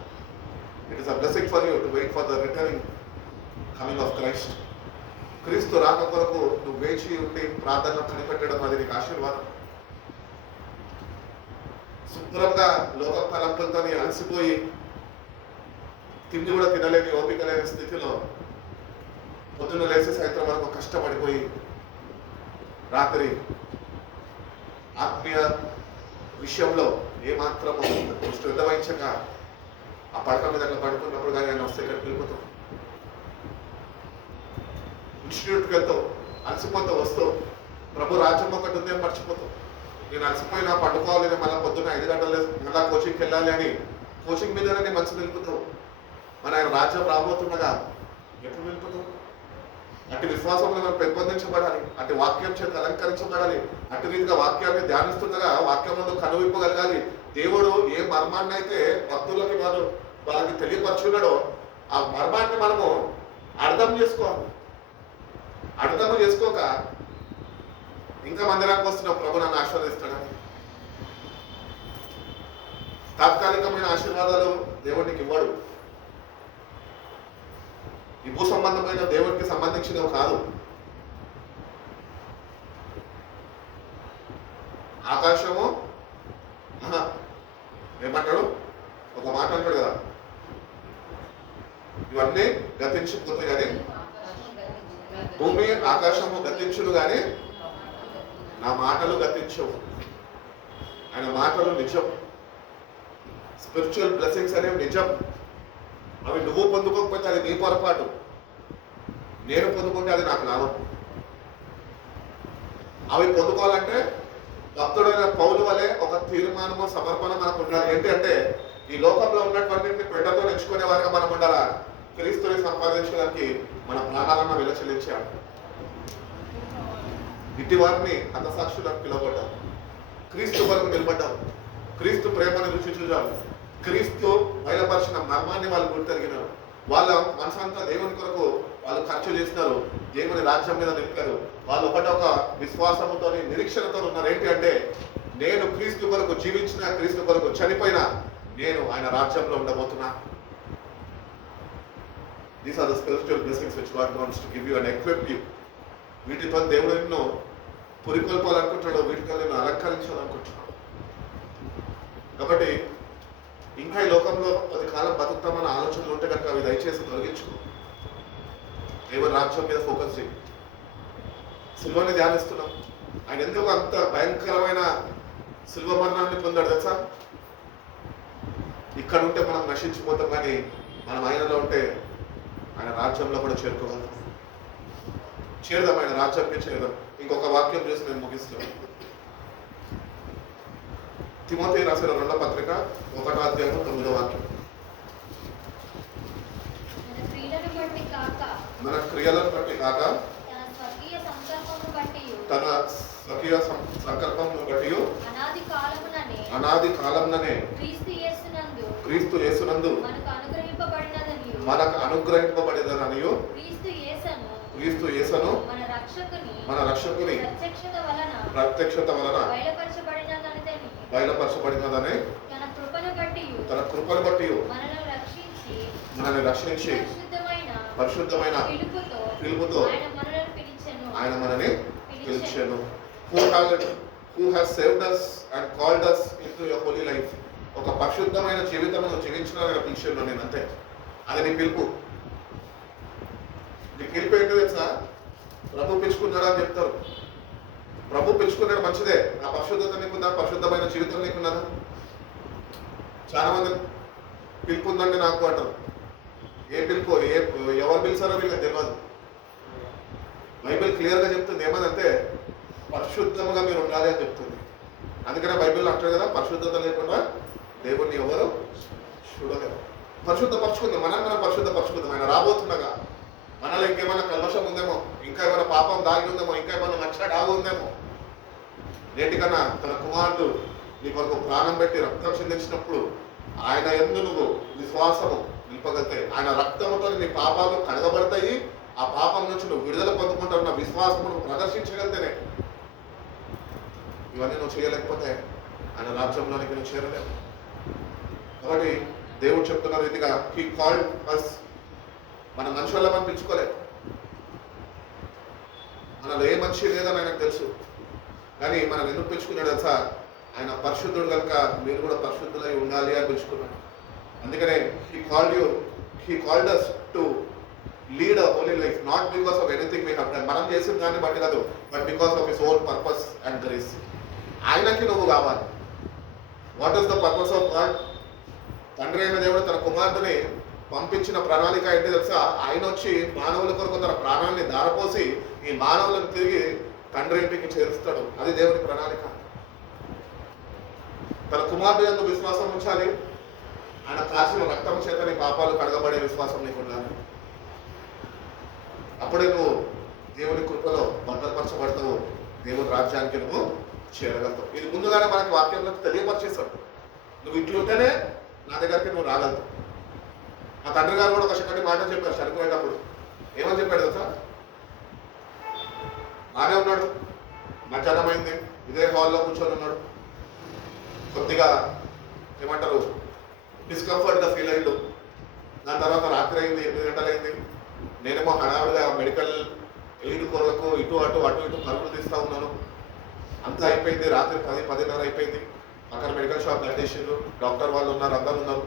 It is a blessing for you to wait for the returning coming of Christ. క్రీస్తు రాక కొరకు నువ్వు వేచి ఉండి ప్రార్థనలో కనిపెట్టడం అది నీకు ఆశీర్వాదం. శుభ్రంగా లోక తలంపులతో అలసిపోయి తిండి కూడా తినలేని ఓపిక లేని స్థితిలో పొద్దున్న లేచి సాయంత్రం వరకు కష్టపడిపోయి రాత్రి ఆత్మీయ విషయంలో ఏమాత్రము శ్రద్ధ వహించక ఆ పడక మీద అట్లా పడుకున్నప్పుడు కానీ ఆయన వస్తే ఇక్కడికి వెళ్ళిపోతాం. ఇన్స్టిట్యూట్కి వెళ్తావు, అలసిపోతూ వస్తావు, ప్రభు రాజ్యం ఒకటి ఉందేం మర్చిపోతావు. నేను అలసిపోయినా పండుకోవాలి, నేను మళ్ళీ పొద్దున్న 5 గంటలు మళ్ళీ కోచింగ్కి వెళ్ళాలి అని కోచింగ్ మీదనే నేను మనసు నిలుపుతావు. మన ఆయన రాజ్యం రాబోతుండగా ఎప్పుడు నిలుపుతావు? అటు విశ్వాసంలో మనం పెంపొందించబడాలి, అటు వాక్యం చేత అలంకరించబడాలి, అటు రీతిగా వాక్యాన్ని ధ్యానిస్తుండగా వాక్యం ముందు కనువిప్పగలగాలి. దేవుడు ఏ మర్మాన్ని అయితే భక్తులకి వాళ్ళకి తెలియపరుచున్నాడో ఆ మర్మాన్ని మనము అర్థం చేసుకోవాలి. అర్థం చేసుకోక ఇంకా మందిరానికి వస్తున్నాం, ప్రభు నన్ను ఆశీర్వదిస్తాడని. తాత్కాలికమైన ఆశీర్వాదాలు దేవుడికి ఇవ్వడు. ఈ భూ సంబంధమైన దేవుడికి సంబంధించినవి కాదు. ఆకాశము ఏమంటాడు, ఒక మాట అంటాడు కదా, ఇవన్నీ గతించిపోతాయి కానీ భూమి ఆకాశము గతించుడు కానీ నా మాటలు గతించవు. ఆయన మాటలు నిజం. స్పిరిచువల్ బ్లెస్సింగ్స్ అనేవి నిజం. అవి నువ్వు పొందుకోకపోతే అది నీ పొరపాటు, నేను పొందుకుంటే అది నాకు లాభం. అవి పొందుకోవాలంటే భక్తుడైన పౌలు వలె ఒక తీర్మానము సమర్పణ మనకు ఉండాలి. ఏంటంటే ఈ లోకంలో ఉన్నటువంటి పెట్టతో నెచ్చుకునే వారిగా మనం ఉండాలా. క్రీస్తుని సంపాదించడానికి మన ప్రాణాలను విలచలించాడు. ఇటు వారిని హతసాక్షులకు పిలువబడ్డారు, క్రీస్తు వరకు నిలబడ్డారు, క్రీస్తు ప్రేమను రుచి చూశారు, క్రీస్తు బయలుపరిచిన మర్మాన్ని వాళ్ళు గుర్తెరిగినారు. వాళ్ళ మనసంతా దేవుని కొరకు వాళ్ళు ఖర్చు చేసినారు, దేవుని రాజ్యం మీద నిలిపారు. వాళ్ళు ఒకటొక విశ్వాసముతో నిరీక్షణతో ఉన్నారు. ఏంటి అంటే నేను క్రీస్తు కొరకు జీవించిన, క్రీస్తు కొరకు చనిపోయినా నేను ఆయన రాజ్యంలో ఉండబోతున్నా. These are the spiritual blessings which God wants to give you and equip you. వీటితో దేవుడు నిన్ను పురికొల్పాలనుకుంటున్నాడు, వీటితో నిన్ను అలంకరించాలనుకుంటున్నాడు. కాబట్టి ఇంకా ఈ లోకంలో కొద్ది కాలం బతుకుతామన్న ఆలోచనలు ఉంటే కనుక అవి దయచేసి తొలగించుకో. దేవుని రాజ్యం మీద ఫోకస్ చేయి. సిల్వని ధ్యానిస్తున్నాం. ఆయన ఎందుకు అంత భయంకరమైన సిల్వ మరణాన్ని పొందాడు తెలుసా? ఇక్కడ ఉంటే మనం నశించిపోతాం, కానీ మనం ఆయనలో ఉంటే ఆయన రాజ్యంలో కూడా చేరుకోగలం. చేరదాం, ఆయన రాజ్యానికి చేరదాం. ఇంకొక వాక్యం చేసి నేను ముగిస్తాను. తిమోతి రాసిన 2వ పత్రిక 1వ అధ్యాయం 9వ వాక్యం. మన క్రియలను బట్టి కాక తన స్వకీయ సంకల్పమును బట్టి అనాది కాలముననే క్రీస్తు యేసునందు మనకు అనుగ్రహింపబడిననియు క్రీస్తు యేసును మన రక్షకుని ప్రత్యక్షత వలన బయలుపరచబడినదని తన కృపను బట్టి మనల్ని రక్షించి పరిశుద్ధమైన పిలుపుతో ఆయన మనని పిలిచెను. who has saved us and called us into a holy life. ఒక పరిశుద్ధమైన జీవితం జీవించిన పిలిచాను నేను, అంతే. అది నీ పిలుపు. నీ పిలుపు ఏంటో తెలుసా? ప్రభు పిలుచుకున్నాడు అని చెప్తారు. ప్రభు పిలుచుకున్నాడు, మంచిదే. ఆ పరిశుద్ధత నీకున్నా, పరిశుద్ధమైన జీవితం నీకున్నదా? చాలా మంది పిలుపు ఉందండి నాకు అంటారు. ఏ పిలుపు, ఎవరు పిలిచారో వీళ్ళకి తెలియదు. బైబిల్ క్లియర్గా చెప్తుంది ఏమనంటే పరిశుద్ధంగా మీరు ఉండాలి అని చెప్తుంది. అందుకనే బైబిల్లో అంటారు కదా, పరిశుద్ధత లేకుండా దేవుణ్ణి ఎవరు చూడలేరు. పరిశుద్ధపరచుకుందాం, మనం పరిశుద్ధపరచుకుందాం. ఆయన రాబోతుండగా మనలో ఇంకేమైనా కల్మషం ఉందేమో, ఇంకా ఏమైనా పాపం దాగి ఉందేమో, ఇంకా ఏమైనా నచ్చ డాగు ఉందేమో. నేటికన్నా తన కుమారుడు నీ కొరకు ప్రాణం పెట్టి రక్తం చెందించినప్పుడు ఆయన యందు నువ్వు విశ్వాసము నింపగలితే, ఆయన రక్తముతో నీ పాపాలు కడగబడతాయి. ఆ పాపం నుంచి నువ్వు విడుదల పొందుకుంటున్న విశ్వాసము నువ్వు ప్రదర్శించగలితేనే. ఇవన్నీ నువ్వు చేయలేకపోతే ఆయన రాజ్యంలోనికి నువ్వు చేరలేవు. కాబట్టి దేవుడు చెప్తున్న రీతిగా హీ కాల్డ్ అస్. మన మనుషుల మనం పిలుచుకోలేదు, మనలో ఏ మనిషి లేదని ఆయనకు తెలుసు. కానీ మనం ఎందుకు పిలుచుకున్నాడు తెలుసా? ఆయన పరిశుద్ధుడు కనుక మీరు కూడా పరిశుద్ధులై ఉండాలి అని పిలుచుకున్నాడు. అందుకనే he called us to lead a holy life, not because of anything we have done, మనం చేసిన దాన్ని బట్టి కాదు, but because of his own purpose and grace. ఆయనకి నువ్వు కావాలి. What is the purpose of God? తండ్రి అయిన దేవుడు తన కుమారుడిని పంపించిన ప్రణాళిక ఏంటి తెలుసా? ఆయన వచ్చి మానవుల కొరకు తన ప్రాణాన్ని దారపోసి ఈ మానవులను తిరిగి తండ్రి ఇంటికి చేరుస్తాడు. అది దేవుని ప్రణాళిక. తన కుమారుడు యందు విశ్వాసం ఉంచాలి. ఆయన కాసిన రక్తం చేత నీ పాపాలు కడగబడే విశ్వాసం నీకు ఉండాలి. అప్పుడే నువ్వు దేవుని కృపలో భద్రపరచబడతావు, దేవుని రాజ్యానికి నువ్వు చేరగలుగుతావు. ఇది ముందుగానే మనకి వాక్యంలో తెలియపరిచేస్తాడు. నువ్వు ఇట్లుంటేనే నా దగ్గరికి నువ్వు రాగలవు. మా తండ్రి గారు కూడా ఒక చక్కటి మాట చెప్పారు చనిపోయేటప్పుడు. ఏమని చెప్పాడు తెలుసా? బాగానే ఉన్నాడు, మధ్యాహ్నం అయింది, ఇదే హాల్లో కూర్చొని ఉన్నాడు. కొద్దిగా ఏమంటారు, డిస్కంఫర్ట్గా ఫీల్ అయ్యిండు. దాని తర్వాత రాత్రి అయింది, 8 గంటలు అయింది. నేనేమో హడావుడిగా మెడికల్ ఎయిడ్ కొరకు ఇటు అటు పరుగులు తీస్తూ ఉన్నాను. అంతా అయిపోయింది. రాత్రి 10-10:30 అయిపోయింది. అక్కడ మెడికల్ షాప్ కట్టేసిండ్రు, డాక్టర్ వాళ్ళు ఉన్నారు, అందరు ఉన్నారు.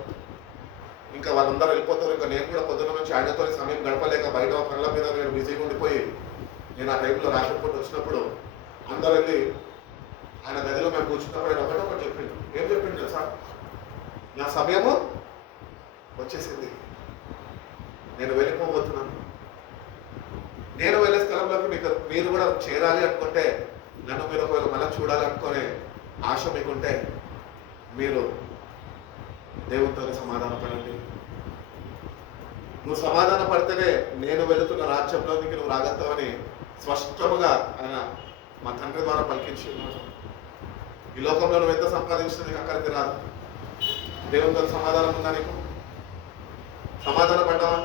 ఇంకా వాళ్ళందరూ వెళ్ళిపోతారు. ఇంకా నేను కూడా పొద్దున్న నుంచి ఆయనతో సమయం గడపలేక బయట పనుల మీద నేను బిజీగా ఉండిపోయి, నేను ఆ టైంలో రాత్రిపూట వచ్చినప్పుడు అందరూ వెళ్ళి ఆయన గదిలో మేము కూర్చున్నప్పుడు ఆయన ఒకటి చెప్పిండు. ఏం చెప్పిండు తెలుసా? నా సమయము వచ్చేసింది, నేను వెళ్ళిపోబోతున్నాను. నేను వెళ్ళే స్థలంలోకి మీరు కూడా చేరాలి అనుకుంటే, నన్ను మీరు ఒకవేళ మళ్ళీ చూడాలి అనుకునే ఆశ మీకుంటే మీరు దేవునితో సమాధాన పడండి. నువ్వు సమాధాన పడితేనే నేను వెళుతున్న రాజ్యంలోనికి నువ్వు రాగలుగుతావని స్పష్టముగా ఆయన మా తండ్రి ద్వారా పలికించి ఉన్నాడు. ఈ లోకంలో నువ్వు ఎంత సంపాదించినా నీకు అక్కడికి రాదు. దేవునితో సమాధానం ఉందా నీకు? సమాధాన పడ్డావా?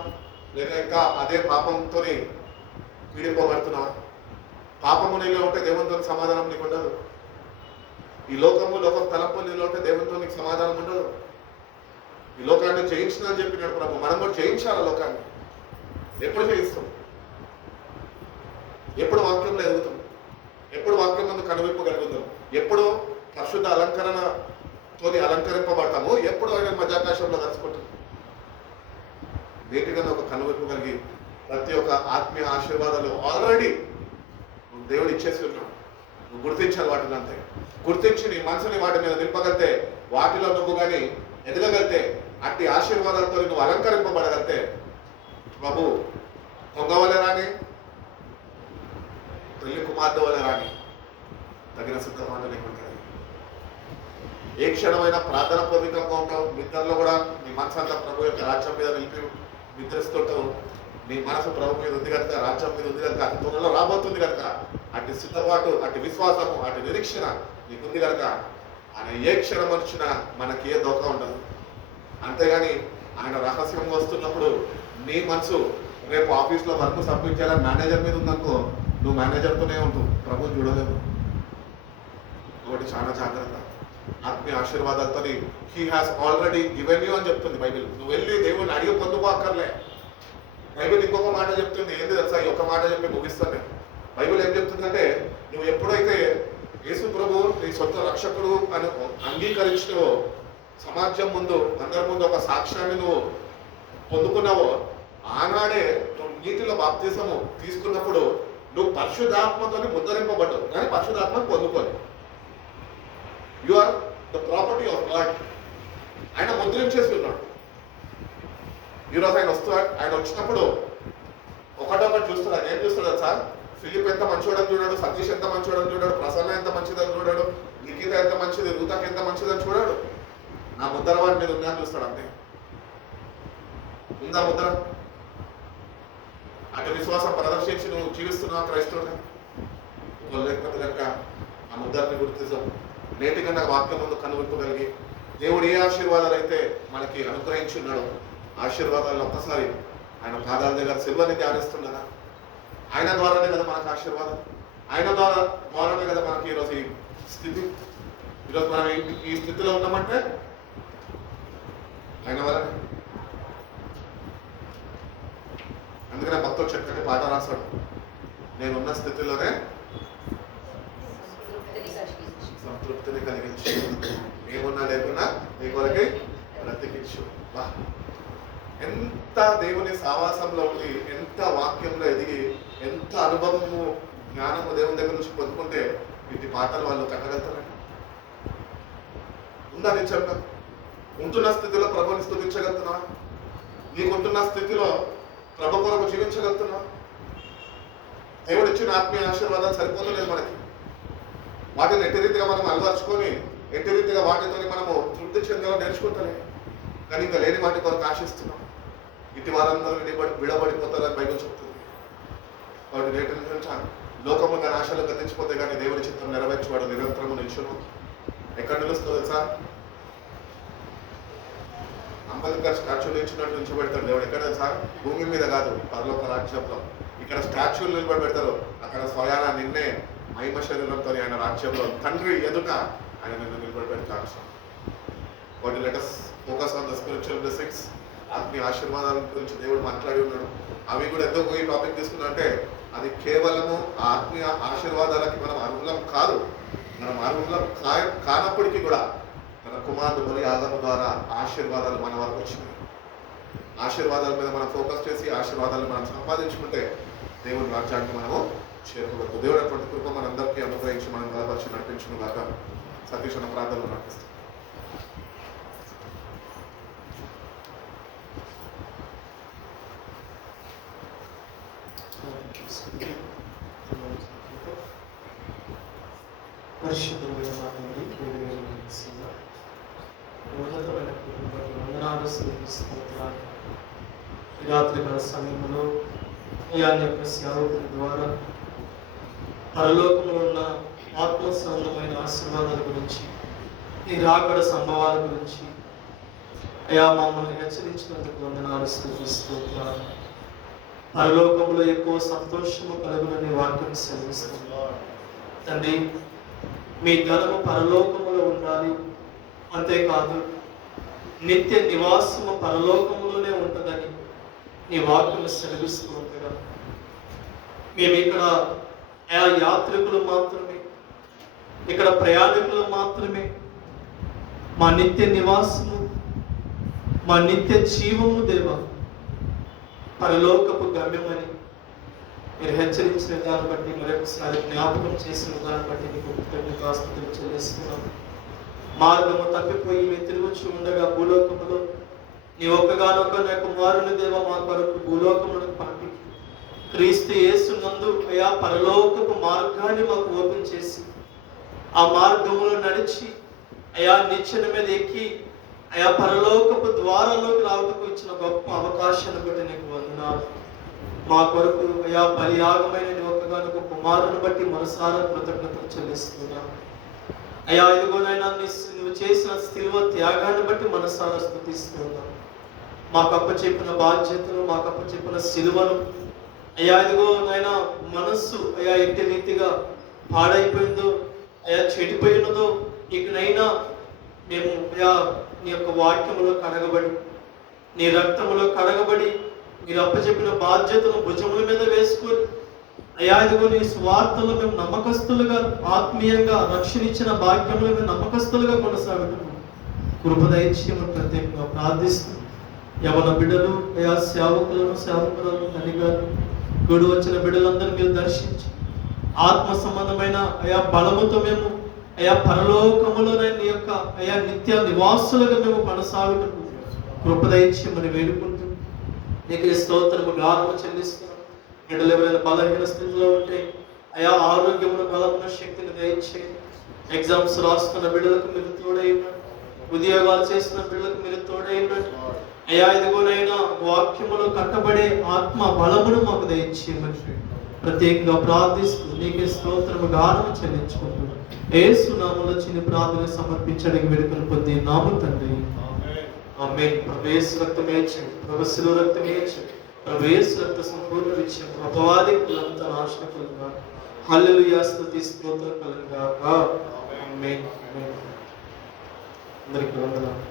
లేక ఇంకా అదే పాపంతో పీడిపోబడుతున్నావా? పాపము నీలో ఉంటే దేవునితో సమాధానం నీకు ఉండదు. ఈ లోకం తలంపు నీలో ఉంటే దేవునితో నీకు సమాధానం ఉండదు. ఈ లోకాన్ని జయించిన అని చెప్పినాడు ప్రభు. మనం కూడా జయించాలి లోకాన్ని. ఎప్పుడు జయిస్తాం? ఎప్పుడు వాక్యంలో ఎదుగుతాం? ఎప్పుడు వాక్యం ముందు కనువిప్పగలుగుతాం? ఎప్పుడు పరిశుద్ధ అలంకరణతో అలంకరింపబడతాము? ఎప్పుడు ఆయన మధ్యాకాశంలో కలుసుకుంటాం? నీటిగా ఒక కనువిప్పు కలిగి ప్రతి ఒక్క ఆత్మీయ ఆశీర్వాదాలు ఆల్రెడీ దేవుడు ఇచ్చేసి ఉన్నాడు. నువ్వు గుర్తించాలి వాటిని. అంతే గుర్తించి నీ మనసుని వాటి మీద నింపగలితే, వాటిలో నువ్వు కానీ ఎదగగలితే, అట్టి ఆశీర్వాదాలతో నువ్వు అలంకరింపబడగలితే, ప్రభు దొంగవలే రాని, తల్లి కుమార్తె వలె రాని తగిన సిద్ధమాట నీకుంటుంది. ఏ క్షణమైనా ప్రార్థన పూర్వకంగా ఉంటావు. నిద్రలో కూడా నీ మనసు అంతా ప్రభు యొక్క రాజ్యం మీద నిలిపి నిద్రిస్తుంటావు. నీ మనసు ప్రభు మీద ఉంది కనుక, రాజ్యం మీద ఉంది కనుక, అతి త్వరలో రాబోతుంది కనుక, అటు సిద్ధపాటు, అటు విశ్వాసము, అటు నిరీక్షణ నీకుంది కనుక ఆయన ఏ క్షణం వచ్చినా మనకి ఏ దోఖ ఉండదు. అంతేగాని ఆయన రహస్యంగా వస్తున్నప్పుడు నీ మనసు రేపు ఆఫీస్లో వర్క్ సబ్మిట్ చేయాలని మేనేజర్ మీద ఉందనుకో, నువ్వు మేనేజర్తోనే ఉంటావు, ప్రభుని చూడలేవు. కాబట్టి చాలా జాగ్రత్త. ఆత్మీయ ఆశీర్వాదాలతో he has already given you అని చెప్తుంది బైబిల్. నువ్వు వెళ్ళి దేవుడిని అడిగి పొందుకోక్కర్లే. బైబిల్ ఇంకొక మాట చెప్తుంది. ఏంటి తెలుసా? ఈ ఒక్క మాట చెప్పి ముగిస్తాను. బైబిల్ ఏం చెప్తుందంటే, నువ్వు ఎప్పుడైతే సొంత రక్షకుడు అని అంగీకరించినవో, సమాజం ముందు అందరి ముందు ఒక సాక్ష్యాన్ని నువ్వు పొందుకున్నావో, ఆనాడే నువ్వు నీటిలో బాప్తిజము తీసుకున్నప్పుడు నువ్వు పరిశుద్ధాత్మతో ముద్రింపబడ్డావు, కానీ పరిశుద్ధాత్మను పొందుకోని. You are the property of God. ఆయన ముద్రించేసి ఉన్నాడు. ఈరోజు ఆయన వచ్చినప్పుడు ఒకటొకటి చూస్తాడు. ఆయన ఏం చూస్తాడు సార్? ఫిలిప్ ఎంత మంచివాడని చూడాడు, సతీష్ ఎంత మంచివాడని చూడాడు, ప్రసన్న ఎంత మంచిదని చూడాడు, నిఖిత ఎంత మంచిది, రూతకి ఎంత మంచిదని చూడాడు. నా ముద్ర వాడి మీద ఉందని చూస్తాడు. అంతే. ఉందా ముద్ర? అటు విశ్వాసం ప్రదర్శించి నువ్వు జీవిస్తున్నావు క్రైస్తవుగా, లేకపోతే కనుక ఆ ముద్రని గుర్తిస్తాం. నేటిగా నాకు వాక్యం ముందు కనువిప్పగలిగి దేవుడు ఏ ఆశీర్వాదాలు అయితే మనకి అనుగ్రహించి ఉన్నాడో ఆశీర్వాదాలను ఒక్కసారి ఆయన పాదాల దగ్గర శిల్వని ధ్యానిస్తుండగా, ఆయన ద్వారానే కదా మనకు ఆశీర్వాదం, ఆయన ద్వారానే కదా మనకి ఈరోజు ఈ స్థితి. ఈరోజు మనం ఈ స్థితిలో ఉన్నామంటే ఆయన వల్లనే. అందుకనే భక్తుడు చక్కటి పాట రాశాడు, నేనున్న స్థితిలోనే సంతృప్తిని కలిగించు, ఏమున్నా లేకున్నా నీ కొరకే బ్రతికించు. ఎంత దేవుని సావాసంలో ఉండి, ఎంత వాక్యంలో ఎదిగి, ఎంత అనుభవము జ్ఞానము దేవుని దగ్గర నుంచి పొందుకుంటే ఇటు పాటలు వాళ్ళు కట్టగలుగుతారండి. ఉందా నిజంగా? ఉంటున్న స్థితిలో ప్రభుని స్తుతించగలుగుతున్నా? నీకుంటున్న స్థితిలో ప్రభు కొరకు జీవించగలుగుతున్నా? దేవుడు ఇచ్చిన ఆత్మీయ ఆశీర్వాదాలు సరిపోతలేదు మనకి. వాటిని ఎట్టి రీతిగా మనం అలవర్చుకొని, ఎట్టి రీతిగా వాటితో మనము తృప్తి చెందేలా నేర్చుకుంటానే. కానీ ఇంకా లేని వాటి కొరకు ఆశిస్తున్నాం. ఇటు వారందరూ విడబడిపోతారని బైబిల్ చెప్తుంది. కాబట్టి నేటి నుంచి లోకము దాని ఆశలు గతించిపోతే కానీ దేవుడి చిత్రం నెరవేర్చేవాడు నిరంతరము నిల్చును. ఎక్కడ నిలుస్తుంది తెలుసా? అంబేద్కర్ స్టాచ్యూలు ఇచ్చినట్టు నిల్చోబెడతాడు దేవుడు. ఎక్కడ తెలుసా? భూమి మీద కాదు, పరలోక రాజ్యంలో. ఇక్కడ స్టాచ్యూలు నిలబడి పెడతారు, అక్కడ స్వయాన నిన్నే మహిమ శరీరంతో ఆయన రాజ్యంలో తండ్రి ఎదుట ఆయన నిన్ను నిలబడి పెడతాడు. What let us focus on the spiritual blessings. ఆత్మీయ ఆశీర్వాదాల గురించి దేవుడు మాట్లాడి ఉన్నాడు. అవి కూడా ఎందుకు ఈ టాపిక్ తీసుకున్నారంటే, అది కేవలము ఆత్మీయ ఆశీర్వాదాలకి మనం అర్హులం కాదు. మనం అర్హులం కానప్పటికీ కూడా మన కుమారుడు బలి ఆదరణ ద్వారా ఆశీర్వాదాలు మన వరకు వచ్చినాయి. ఆశీర్వాదాల మీద మనం ఫోకస్ చేసి ఆశీర్వాదాలను మనం సంపాదించుకుంటే దేవుని రాజ్యానికి మనము చేరుకోవచ్చు. దేవుడు అటువంటి కృప మనందరికీ అనుగ్రహించి మనం బలపరిచి నడిపించిన దాకా సతీష్ అన్న ప్రాంతాల్లో నడిపిస్తాం. రాత్రికాల సమయంలో ఈ యొక్క సేవకుల ద్వారా పరలోకంలో ఉన్న ఆత్మ సంబంధమైన ఆశీర్వాదాల గురించి, ఈ రాకడ సంభవాల గురించి అయా మమ్మల్ని హెచ్చరించినందుకు వందనాలు స్తుతిస్తున్నాను. పరలోకంలో ఎక్కువ సంతోషము కలుగునని వాక్యం సెలవిస్తుంది. తండ్రి, మీ ధనము పరలోకములో ఉండాలి, అంతేకాదు నిత్య నివాసము పరలోకములోనే ఉంటుందని నీ వాక్యం సెలవిస్తూ ఉండగా, మేము ఇక్కడ యాత్రికులు మాత్రమే, ఇక్కడ ప్రయాణికులు మాత్రమే, మా నిత్య నివాసము, మా నిత్య జీవము దేవా పరలోకపు గమ్యమని మీరు హెచ్చరించిన దాన్ని బట్టి, మరొకసారి జ్ఞాపకం చేసిన దాన్ని బట్టి నీకు కృతజ్ఞతాస్తుతులు చెల్లిస్తున్నాను. మార్గము తప్పిపోయి మేము తిరుగుచూ ఉండగా భూలోకములో నీ ఒక్కగానొక్క నా కుమారుని దేవ మా కొరకు భూలోకములకు పంపి క్రీస్తు యేసునందు అయా పరలోకపు మార్గాన్ని మాకు ఓపెన్ చేసి ఆ మార్గములో నడిచి అయా నిచ్చెన మీద ఎక్కి అయా పరలోకపు ద్వారాల్లోకి రావటకు ఇచ్చిన గొప్ప అవకాశాన్ని బట్టి నీకు వందనాలు. మా కొరకు అయా బలియాగమైన నీ ఒక్కగానొక్క కుమారుని బట్టి మనసారా కృతజ్ఞతలు చెల్లిస్తున్నాను. అయా ఇదిగోనైనా నువ్వు చేసిన శిలువ త్యాగాన్ని బట్టి మనసారా స్తుతిస్తున్నాను. మాకు అప్పచెప్పిన బాధ్యతలు, మాకు అప్పచెప్పిన శిలువను అయా ఇదిగో నాయనా మనస్సు అయా ఎట్టి రీతిగా పాడైపోయిందో, అయా చెడిపోయినదో, ఇకనైనా మేము అయా నీ యొక్క వాక్యములో కడగబడి, నీ రక్తములో కడగబడి, మీరు అప్పచెప్పిన బాధ్యతను భుజముల మీద వేసుకొని అయ్యా ఇదిగో నీ స్వార్థలో మేము నమ్మకస్తులుగా, ఆత్మీయంగా రక్షణించిన భాగ్యంలో మేము నమ్మకస్తులుగా కొనసాగుతున్నాం. కృప దయచేయమని ప్రత్యేకంగా ప్రార్థిస్తూ యవన బిడ్డలు, అయా సేవకులను, సేవకులను, తల్లిగారు కూడి వచ్చిన బిడ్డలందరూ మీరు దర్శించి ఆత్మ సంబంధమైన అయా బలముతో మేము అయా పరలోకములోనే నీ యొక్క అయా నిత్య నివాసులుగా మేము కొనసాగుటకు కృప దయచేయమని వేడుకుంటూ నీకు స్తోత్రము గానము చెల్లిస్తున్నాం. బిడ్డలు ఎవరైనా బలహీన స్థితిలో ఉంటే అయా ఆరోగ్యమును, బలమును, శక్తిని దయచేయండి. ఎగ్జామ్స్ రాస్తున్న బిడ్డలకు మీరు తోడై ఉన్నాడు, ఉద్యోగాలు చేస్తున్న బిడ్డలకు మీరు తోడై ఉన్నాడు. అయా ఇదిగోనైనా వాక్యములో కట్టబడే ఆత్మ బలమును మాకు దయచేయమని ప్రత్యేకంగా ప్రార్థిస్తూ నీకే స్తోత్రము గానము చెల్లించుకుంటూ యేసు నామములో చిన్న ప్రార్థన సమర్పించడానికి వేడుకలు పొంది నాము తండ్రి ఆమేన్. ప్రభు యేసు రక్తమే ఇచ్చాడు, ప్రభు శిలువ రక్తమే ఇచ్చాడు, ప్రభు యేసు రక్త సంపూర్ణ విషయం అపవాది కులంతా నాశనం కలుగుగా. హల్లెలూయా, స్తుతి స్తోత్రం కలుగుగా. ఆమేన్. అందరికీ వందనాలు.